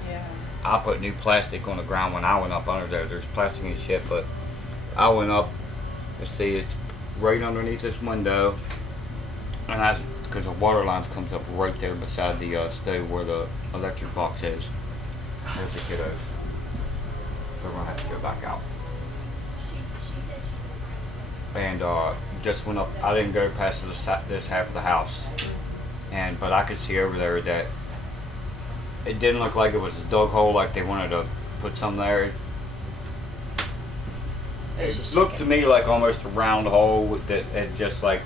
Yeah. I put new plastic on the ground when I went up under there. There's plastic and shit, but I went up. Let's see, it's right underneath this window, and that's because the water lines comes up right there beside the stove where the electric box is. There's the kiddos. They're gonna have to go back out. And just went up. I didn't go past this half of the house, but I could see over there that it didn't look like it was a dug hole, like they wanted to put some there. It looked to me like almost a round hole that had just like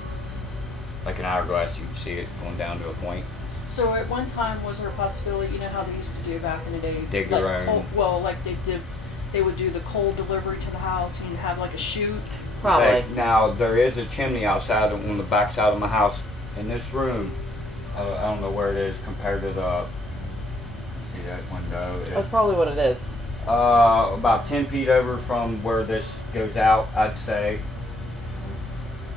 an hourglass. You could see it going down to a point. So at one time, was there a possibility, you know how they used to do back in the day? Dig like their own. like they would do the coal delivery to the house, and you'd have like a chute. Probably. Okay, now there is a chimney outside on the back side of my house. In this room, I don't know where it is compared to the. See that window? That's probably what it is. About 10 feet over from where this goes out, I'd say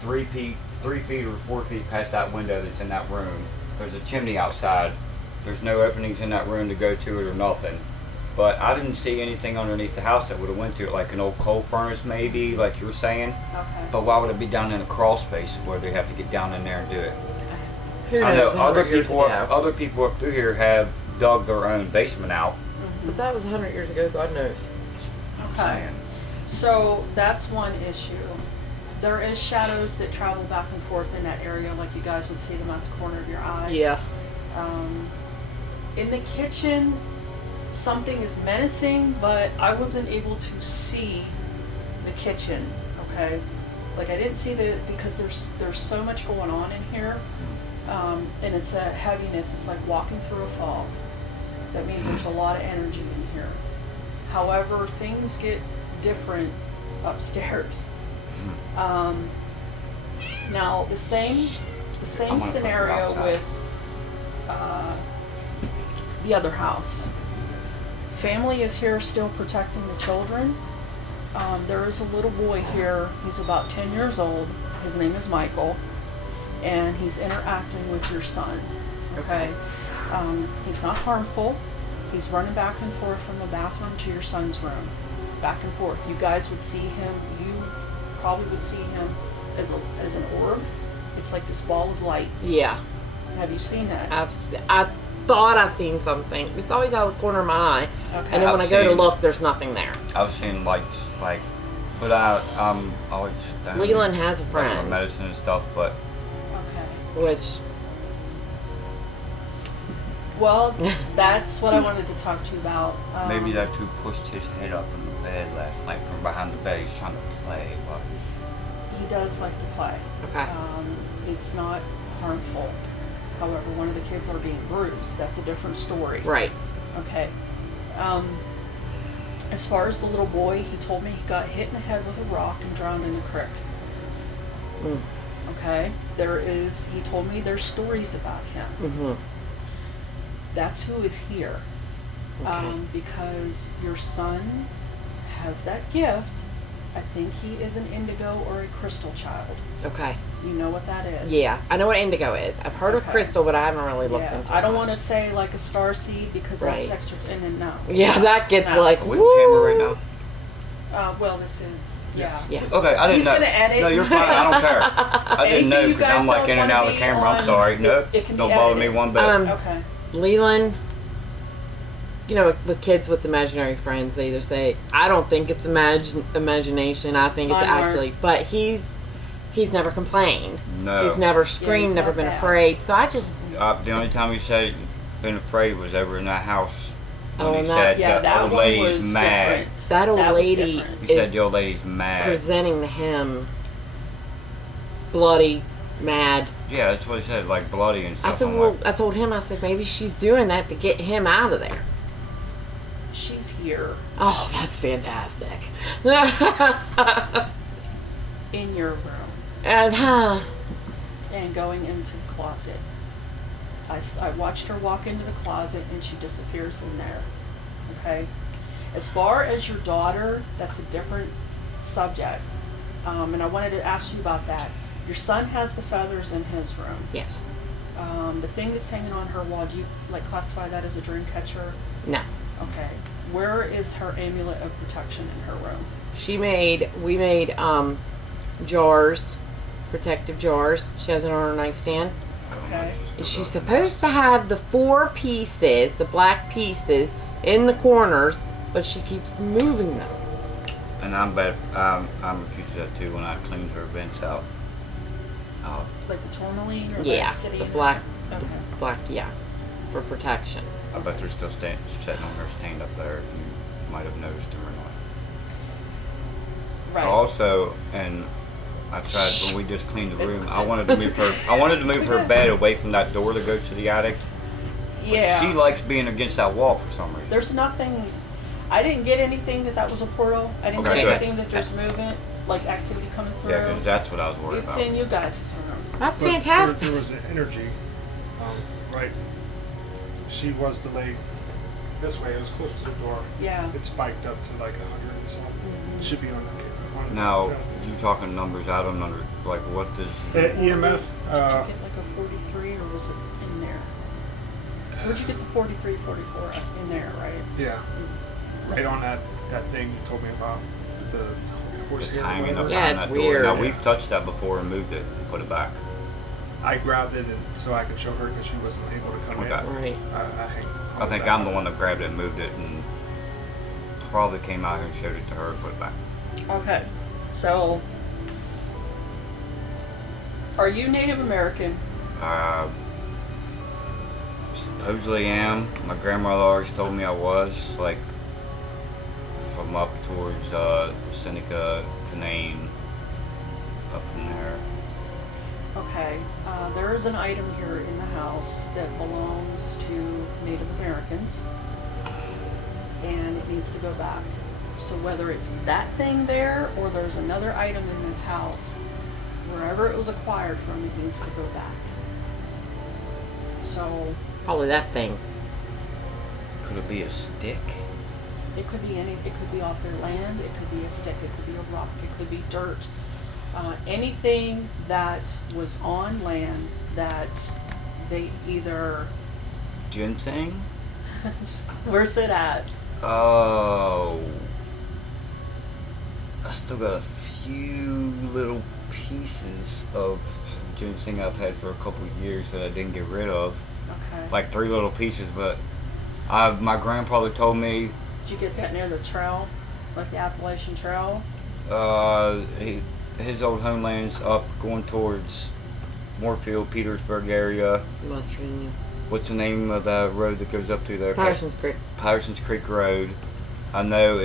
3 feet or 4 feet past that window that's in that room. There's a chimney outside. There's no openings in that room to go to it or nothing. But I didn't see anything underneath the house that would have went to it, like an old coal furnace maybe, like you were saying. Okay. But why would it be down in a crawl space where they have to get down in there and do it? Who I know knows, 100 years ago. other people up through here have dug their own basement out. But that was 100 years ago, God knows. Okay. Saying. So that's one issue. There is shadows that travel back and forth in that area, like you guys would see them at the corner of your eye. Yeah. In the kitchen, something is menacing, but I wasn't able to see the kitchen. Okay, like I didn't see because there's so much going on in here, and it's a heaviness. It's like walking through a fog. That means there's a lot of energy in here. However, things get different upstairs. Now the same gonna put scenario it outside. with the other house. Family is here still protecting the children. There is a little boy here. He's about 10 years old. His name is Michael, and he's interacting with your son. Okay. He's not harmful. He's running back and forth from the bathroom to your son's room, back and forth. You guys would see him. You probably would see him as an orb. It's like this ball of light. Yeah. Have you seen that? I thought I seen something. It's always out of the corner of my eye. Okay. And then when I've I go to seen- look, there's nothing there. I was seeing lights, but I'm always down Leland has a taking friend, medicine and stuff, but Okay. which Well, that's what I wanted to talk to you about. Maybe that dude pushed his head up in the bed last night from behind the bed. He's trying to play. But He does like to play. Okay. It's not harmful. However, one of the kids are being bruised. That's a different story. Right. Okay. As far as the little boy, he told me he got hit in the head with a rock and drowned in the creek. Mm. Okay. He told me there's stories about him. Mm-hmm. That's who is here. Okay. Because your son has that gift. I think he is an indigo or a crystal child. Okay. You know what that is? Yeah, I know what indigo is. I've heard of Okay. crystal, but I haven't really looked Yeah, into it. I don't want to much. say like a star seed because that's Right. extra. And no. Yeah, that gets No. like, are we woo. on camera right now? Well, this is Yes. Yeah. Okay, I didn't He's know. gonna edit. No, you're fine. I don't care. I didn't know Anything you because I'm guys like don't in and wanna out of the be camera. I'm on, sorry. Nope. it can be Don't bother me edited. one bit. Okay. Leland, you know, with kids with imaginary friends, they either say, I don't think it's imagination, I think it's Mine weren't. actually, but he's never complained. No. He's never screamed, he's never not been bad. afraid. So I just, The only time he said been afraid was over in that house. When Oh, he and that- said Yeah, the that old one lady's was mad. different. that old That was lady different. He said is the old lady's mad. presenting to him bloody, mad. Yeah, that's what he said, like bloody and I stuff. said, I'm well, like, I told him, I said, maybe she's doing that to get him out of there. She's here Oh, that's fantastic. in your room And, and going into the closet. I watched her walk into the closet and she disappears in there. Okay. As far as your daughter, that's a different subject. And I wanted to ask you about that. Your son has the feathers in his room. yes. The thing that's hanging on her wall, do you like classify that as a dream catcher? No. Okay. Where is her amulet of protection in her room? We made jars, protective jars. She has it on her nightstand. Okay. She's supposed to have the 4 pieces, the black pieces, in the corners, but she keeps moving them. and I'm accused of that too when I cleaned her vents out. Like the tourmaline or Yeah, the obsidian? the or black, something? Okay. the black, yeah, for protection. I bet they're still sitting on her stand up there. You might have noticed them or not. Right. Also, and I tried when we just cleaned the room. I wanted to move her. I wanted to move her bed away from that door that goes to the attic. Yeah. She likes being against that wall for some reason. There's nothing. I didn't get anything that was a portal. I didn't Okay, get good. anything that there's movement, like activity coming through. Yeah, because that's what I was worried It's about. in you guys' room. That's But fantastic. There was an energy, right? She was delayed this way. It was close to the door. Yeah. It spiked up to like 100 and something. It should be on the Now, you talking numbers? I don't know. Like, what does? EMF. Did you get like a 43 or was it in there? Where'd you get the 43, 44 in there, right? Yeah. Right on that thing you told me about the horse It's hair or hanging up whatever. Yeah, behind it's that door. weird. Now we've touched that before and moved it and put it back. I grabbed it and so I could show her because she wasn't able to come Okay. in. Right. I think I'm the one that grabbed it and moved it and probably came out here and showed it to her and put it back. Okay. So, are you Native American? Supposedly am. My grandmother always told me I was. Like from up towards Seneca, Canaan, up in there. Okay. There is an item here in the house that belongs to Native Americans, and it needs to go back. So whether it's that thing there or there's another item in this house, wherever it was acquired from, it needs to go back. So Probably that thing. Could it be a stick? it could be it could be off their land, it could be a stick, it could be a rock, it could be dirt. Anything that was on land that they either, Ginseng? where's it at? Oh. I still got a few little pieces of ginseng I've had for a couple of years that I didn't get rid of. Okay. Like 3 little pieces, but my grandfather told me Did you get that near the trail, like the Appalachian Trail? his old homeland's up going towards Moorfield, Petersburg area. West Virginia. what's the name of the road that goes up through there? Patterson's Creek. Patterson's Creek Road. I know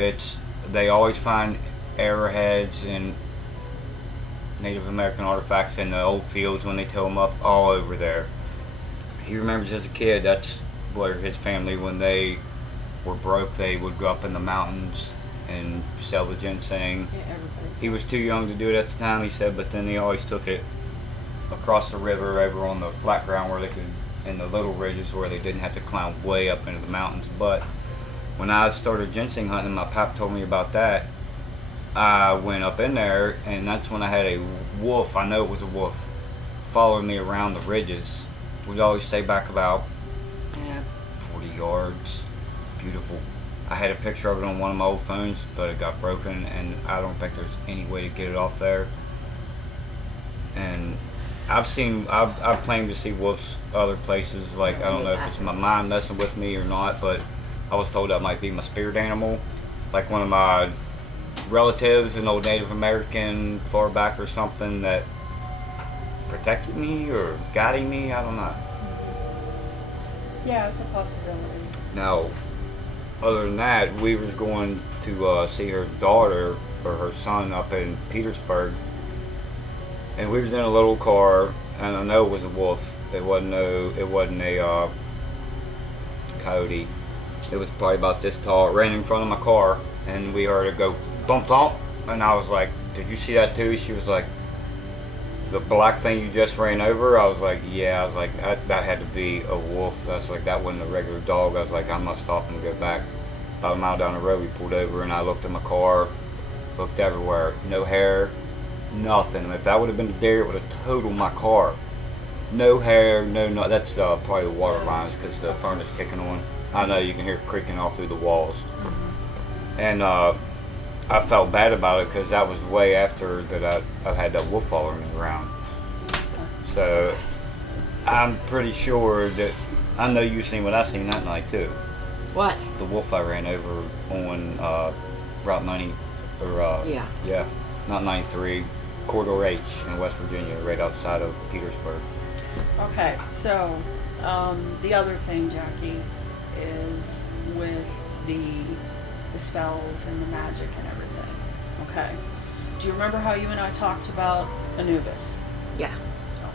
they always find arrowheads and Native American artifacts in the old fields when they tow them up all over there. He remembers as a kid, that's where his family, when they were broke, they would go up in the mountains and sell the ginseng. Yeah, everybody. He was too young to do it at the time, he said, but then he always took it across the river over on the flat ground where they could, in the little ridges where they didn't have to climb way up into the mountains. But when I started ginseng hunting, my pap told me about that. I went up in there, and that's when I had a wolf, I know it was a wolf, following me around the ridges. We'd always stay back about 40 yards. Beautiful. I had a picture of it on one of my old phones, but it got broken, and I don't think there's any way to get it off there. And I've claimed to see wolves other places, like, I don't know if it's my mind messing with me or not, but I was told that might be my spirit animal. Like one of my relatives, an old Native American far back or something, that protected me or guided me, I don't know. Yeah, it's a possibility. Now, other than that, we was going to see her daughter or her son up in Petersburg, and we was in a little car, and I know it was a wolf. It wasn't a coyote. It was probably about this tall. It ran in front of my car, and we heard it go thump thump, and I was like, "Did you see that too?" She was like, "The black thing you just ran over?" I was like, "Yeah." I was like, that had to be a wolf. That's like, that wasn't a regular dog. I was like, I must stop and go back. About a mile down the road, we pulled over, and I looked at my car, looked everywhere, no hair, nothing. If that would have been a deer, it would have totaled my car. No hair, no. That's probably the water lines because the furnace kicking on. I know you can hear it creaking all through the walls. And I felt bad about it because that was way after that I've had that wolf following me around. So I'm pretty sure that I know you've seen what I seen that night too. What? The wolf I ran over on Route 90, or yeah, not 93, Corridor H in West Virginia, right outside of Petersburg. Okay, so the other thing, Jackie, is with the spells and the magic and everything. Okay. Do you remember how you and I talked about Anubis? Yeah.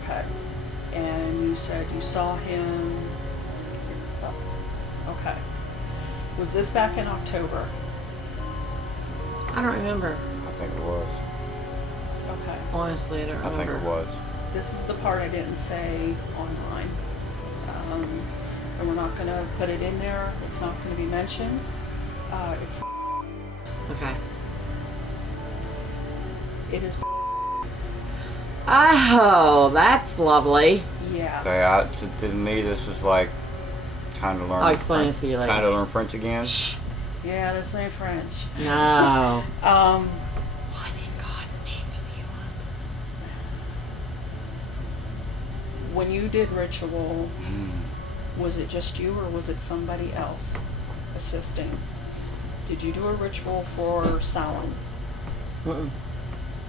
Okay. And you said you saw him. Oh, okay. Was this back in October? I don't remember. I think it was. Okay. Honestly, I don't remember. I think it was. This is the part I didn't say online. And we're not going to put it in there. It's not going to be mentioned. It's Okay. It is. Oh, that's lovely. Yeah. Okay, to me, this was like trying to learn. I'll explain it to you later. Trying to learn French again. Yeah, this ain't French. No. What in God's name does he want? When you did ritual, was it just you or was it somebody else assisting? Did you do a ritual for Samhain? Mm-mm.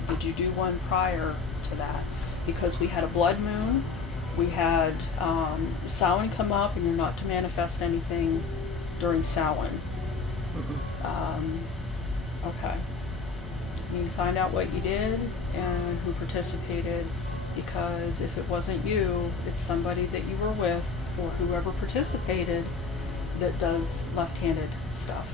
Did you do one prior to that? Because we had a blood moon, we had Samhain come up, and you're not to manifest anything during Samhain. Okay. You need to find out what you did and who participated, because if it wasn't you, it's somebody that you were with or whoever participated that does left-handed stuff.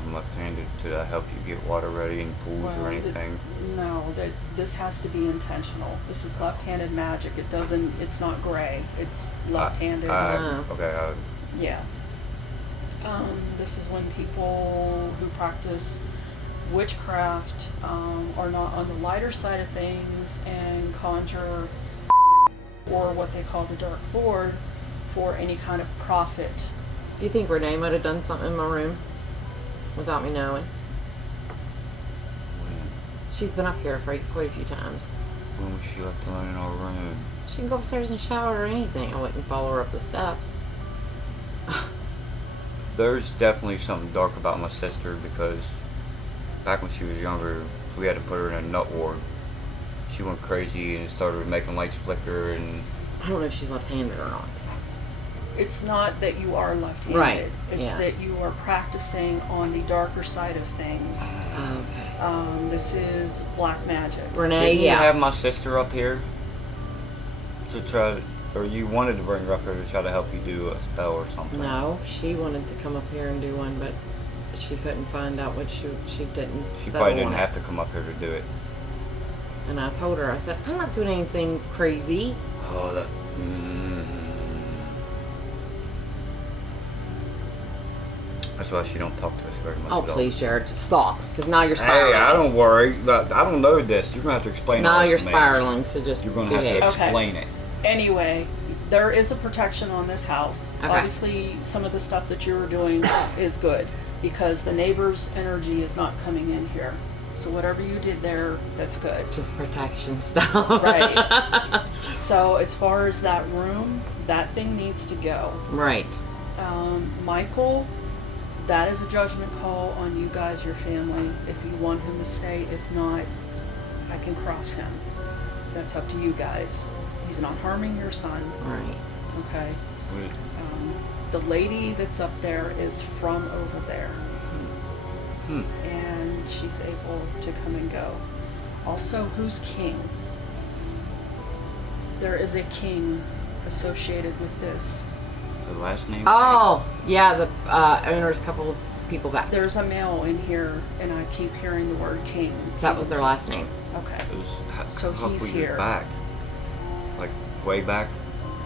I'm left-handed. Did I help you get water ready in pools or anything? No, that this has to be intentional. This is left-handed magic. It's not gray. It's left-handed. Okay. Yeah. This is when people who practice witchcraft are not on the lighter side of things and conjure or what they call the Dark Lord for any kind of profit. Do you think Renee might have done something in my room without me knowing? She's been up here for quite a few times. When was she left alone in our room? She can go upstairs and shower or anything. I wouldn't follow her up the steps. There's definitely something dark about my sister because back when she was younger, we had to put her in a nut ward. She went crazy and started making lights flicker, and I don't know if she's left-handed or not. It's not that you are left-handed. Right, It's yeah. that you are practicing on the darker side of things. Okay. This is black magic. Renee, Didn't you yeah. have my sister up here to try, or you wanted to bring her up here to try to help you do a spell or something? No, she wanted to come up here and do one, but she couldn't find out what she didn't. She settle probably didn't on have it. to come up here to do it. And I told her, I said, I'm not doing anything crazy. Oh, that. That's why she don't talk to us very much. Oh, at all. please, Jared, stop, because now you're Hey, spiraling. I don't worry. I don't know this. You're gonna have to explain. Now all this you're to me. spiraling, so just You're gonna have behave. to Okay. explain it. Anyway, there is a protection on this house. Okay. Obviously, some of the stuff that you were doing is good because the neighbor's energy is not coming in here. So whatever you did there, that's good. Just protection stuff. Right. So as far as that room, that thing needs to go. Right. Michael, that is a judgment call on you guys, your family. If you want him to stay, if not, I can cross him. That's up to you guys. He's not harming your son, Right. okay? Wait, The lady that's up there is from over there, and she's able to come and go. Also, who's king? There is a king associated with this. the last name. Oh, yeah, the owner's a couple of people back. There's a male in here, and I keep hearing the word king. That was their last name. Okay. It was So a couple he's years here. Back. Like way back.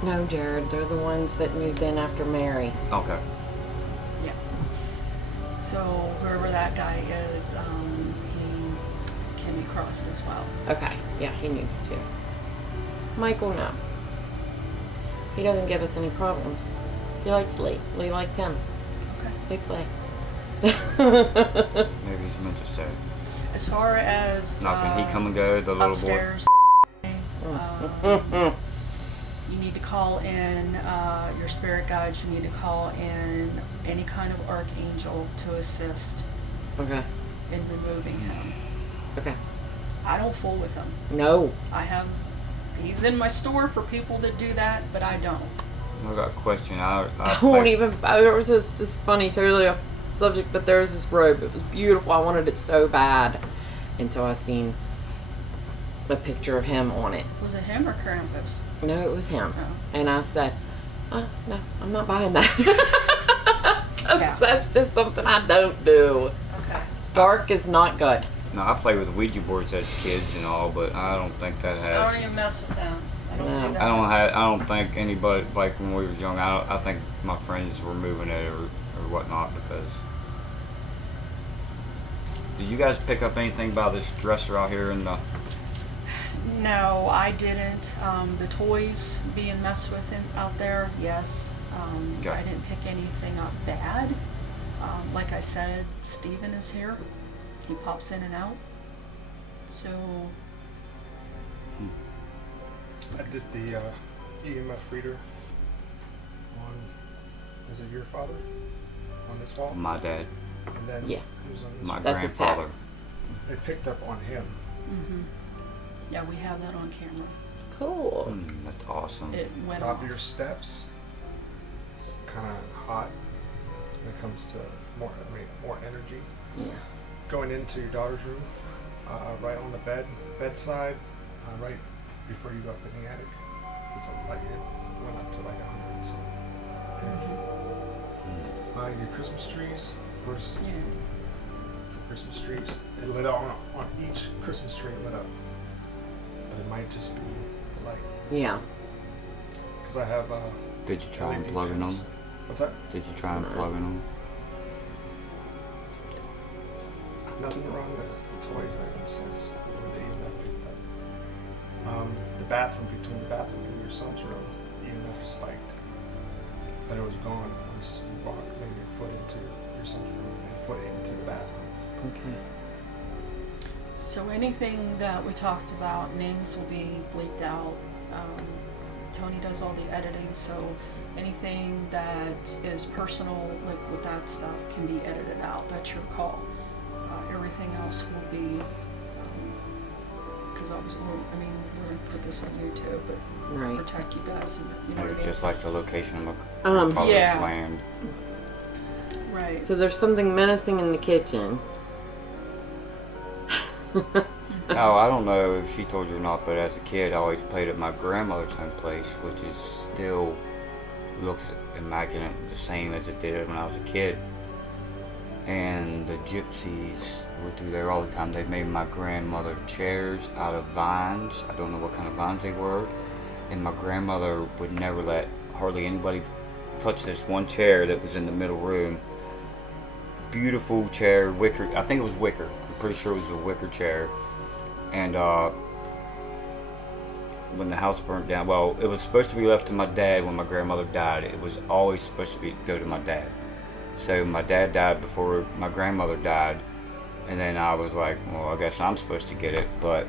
No, Jared, they're the ones that moved in after Mary. Okay. Yeah. So whoever that guy is, he can be crossed as well. Okay, yeah, he needs to. Michael, no. He doesn't give us any problems. He likes Lee. Lee likes him. Okay. They play. Maybe he's meant to stay. As far as Now can he come and go? The little upstairs, you need to call in your spirit guides. You need to call in any kind of archangel to assist Okay, in removing him. okay. I don't fool with him. No. He's in my store for people that do that, but I don't. I got a question. I won't even. There was this funny, totally off subject, but there was this robe. It was beautiful. I wanted it so bad until I seen the picture of him on it. Was it him or Krampus? No, it was him. Oh. And I said, oh, no, I'm not buying that. 'Cause Yeah. that's just something I don't do. Okay. Dark is not good. No, I play with Ouija boards as kids and all, but I don't think that I don't has. even mess with them. I don't No. do that. I don't think anybody, like when we was young. I think my friends were moving it or whatnot because. Did you guys pick up anything about this dresser out here in the? No, I didn't. The toys being messed with out there, yes. Okay. I didn't pick anything up bad. Like I said, Steven is here. He pops in and out. So, I did the EMF reader on, is it your father? On this wall? My dad, And then Yeah. who's on this my wall? That's his grandfather. It picked up on him. yeah, we have that on camera. Cool. That's awesome. It went Top off. of your steps. It's kind of hot when it comes to more energy. Yeah. Going into your daughter's room, right on the bedside, right before you go up in the attic. It's like it went up to like 100 and some energy. Your Christmas trees, of course, Yeah. Christmas trees. It lit up on each Christmas tree. It lit up, but it might just be the light. Yeah. Because I have. Did you try and LED plug it on? lamps. What's that? Did you try and plug it on? Nothing wrong with the toys I haven't since the EMF picked up. The bathroom, between the bathroom and your son's room, EMF spiked. But it was gone once you walked maybe a foot into your son's room and a foot into the bathroom. Okay. So anything that we talked about, names will be bleeped out. Tony does all the editing, so anything that is personal, like with that stuff, can be edited out. That's your call. Everything else will be, because I was going. I mean, we're gonna put this on YouTube, but Right. protect you guys. You know Maybe what I mean? just like the location of my Um, grandfather's Yeah. land. Right. So there's something menacing in the kitchen. Now, I don't know if she told you or not, but as a kid, I always played at my grandmother's home place, which is still looks immaculate, the same as it did when I was a kid. And the gypsies were through there all the time. They made my grandmother chairs out of vines. I don't know what kind of vines they were. And my grandmother would never let hardly anybody touch this one chair that was in the middle room. Beautiful chair, wicker. I think it was wicker. I'm pretty sure it was a wicker chair. And when the house burnt down, well, it was supposed to be left to my dad when my grandmother died. It was always supposed to go to my dad. So my dad died before my grandmother died, and then I was like, well, I guess I'm supposed to get it. But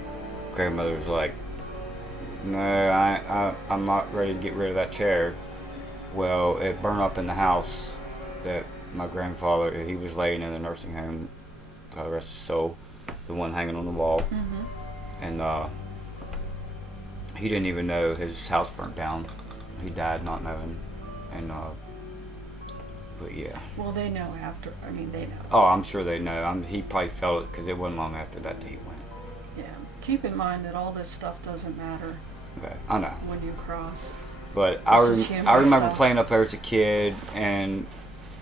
grandmother was like, no, I'm not ready to get rid of that chair. Well, it burned up in the house that my grandfather, he was laying in the nursing home, God rest his soul, the one hanging on the wall. Mm-hmm. And he didn't even know his house burnt down. He died not knowing. And but yeah. Well, they know after. I mean, they know. Oh, I'm sure they know. He probably felt it because it wasn't long after that he went. Yeah. Keep in mind that all this stuff doesn't matter Okay, I know. when you cross. But This is human I remember stuff. playing up there as a kid, and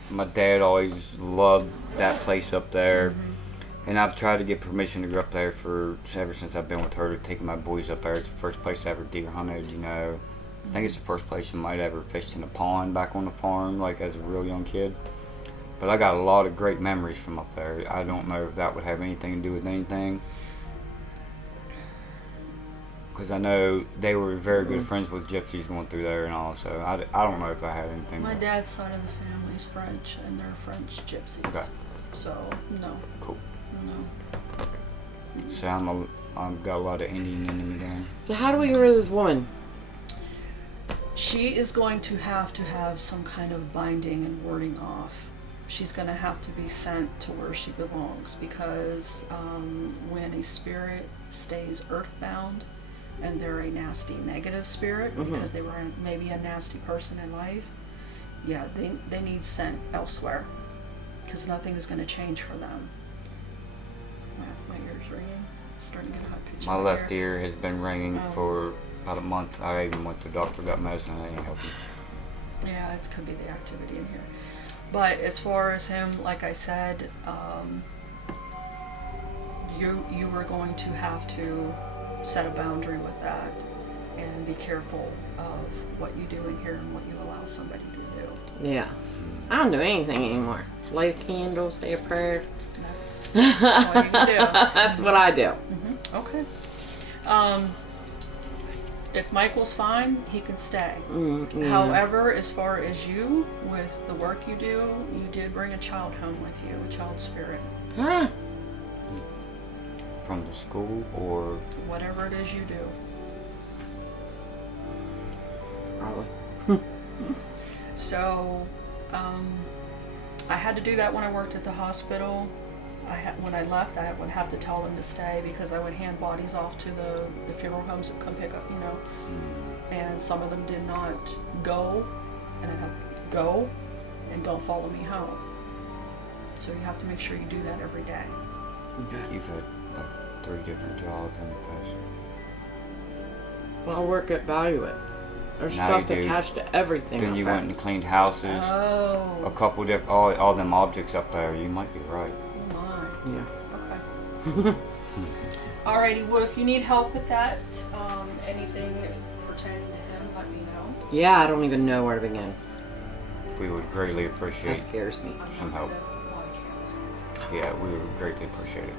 my dad always loved that place up there. Mm-hmm. And I've tried to get permission to go up there ever since I've been with her, to take my boys up there. It's the first place I ever deer hunted, you know. I think it's the first place I might ever fished in a pond back on the farm, like as a real young kid. But I got a lot of great memories from up there. I don't know if that would have anything to do with anything. Because I know they were very good friends with gypsies going through there and all, so I don't know if that had anything. My dad's side of the family is French, and they're French gypsies. Okay. So no, Cool. no. So I've got a lot of Indian in me there. So how do we get rid of this woman? She is going to have some kind of binding and warding off. She's going to have to be sent to where she belongs, because when a spirit stays earthbound and they're a nasty negative spirit, because they were maybe a nasty person in life, yeah, they need sent elsewhere, because nothing is going to change for them. My ear's ringing. It's starting to get a high pitch. My in left here. ear has been ringing Oh. for about a month. I even went to the doctor, got medicine, and it ain't helping. Yeah, it could be the activity in here. But as far as him, like I said, you are going to have to set a boundary with that and be careful of what you do in here and what you allow somebody to do. Yeah. I don't do anything anymore. Light a candle, say a prayer. That's all you can do. That's what I do. Okay. If Michael's fine, he can stay. Yeah. However, as far as you, with the work you do, you did bring a child home with you, a child spirit. Huh? From the school or Whatever it is you do. Probably. So, I had to do that when I worked at the hospital. When I left, I would have to tell them to stay, because I would hand bodies off to the funeral homes that come pick up, you know. And some of them did not go, and I'd have to go and don't follow me home. So you have to make sure you do that every day. you've had like 3 different jobs in the past. Well, I work at Value It. There's Now stuff you do. attached to everything. Then up you there. went and cleaned houses, a Oh, couple different, all them objects up there. You might be right. oh my. Yeah. Okay. Alrighty, well, if you need help with that, anything pertaining to him, let me know. Yeah, I don't even know where to begin. We would greatly That appreciate. scares me. I'm Some not help. good at a lot of candles. Yeah, we would greatly appreciate it.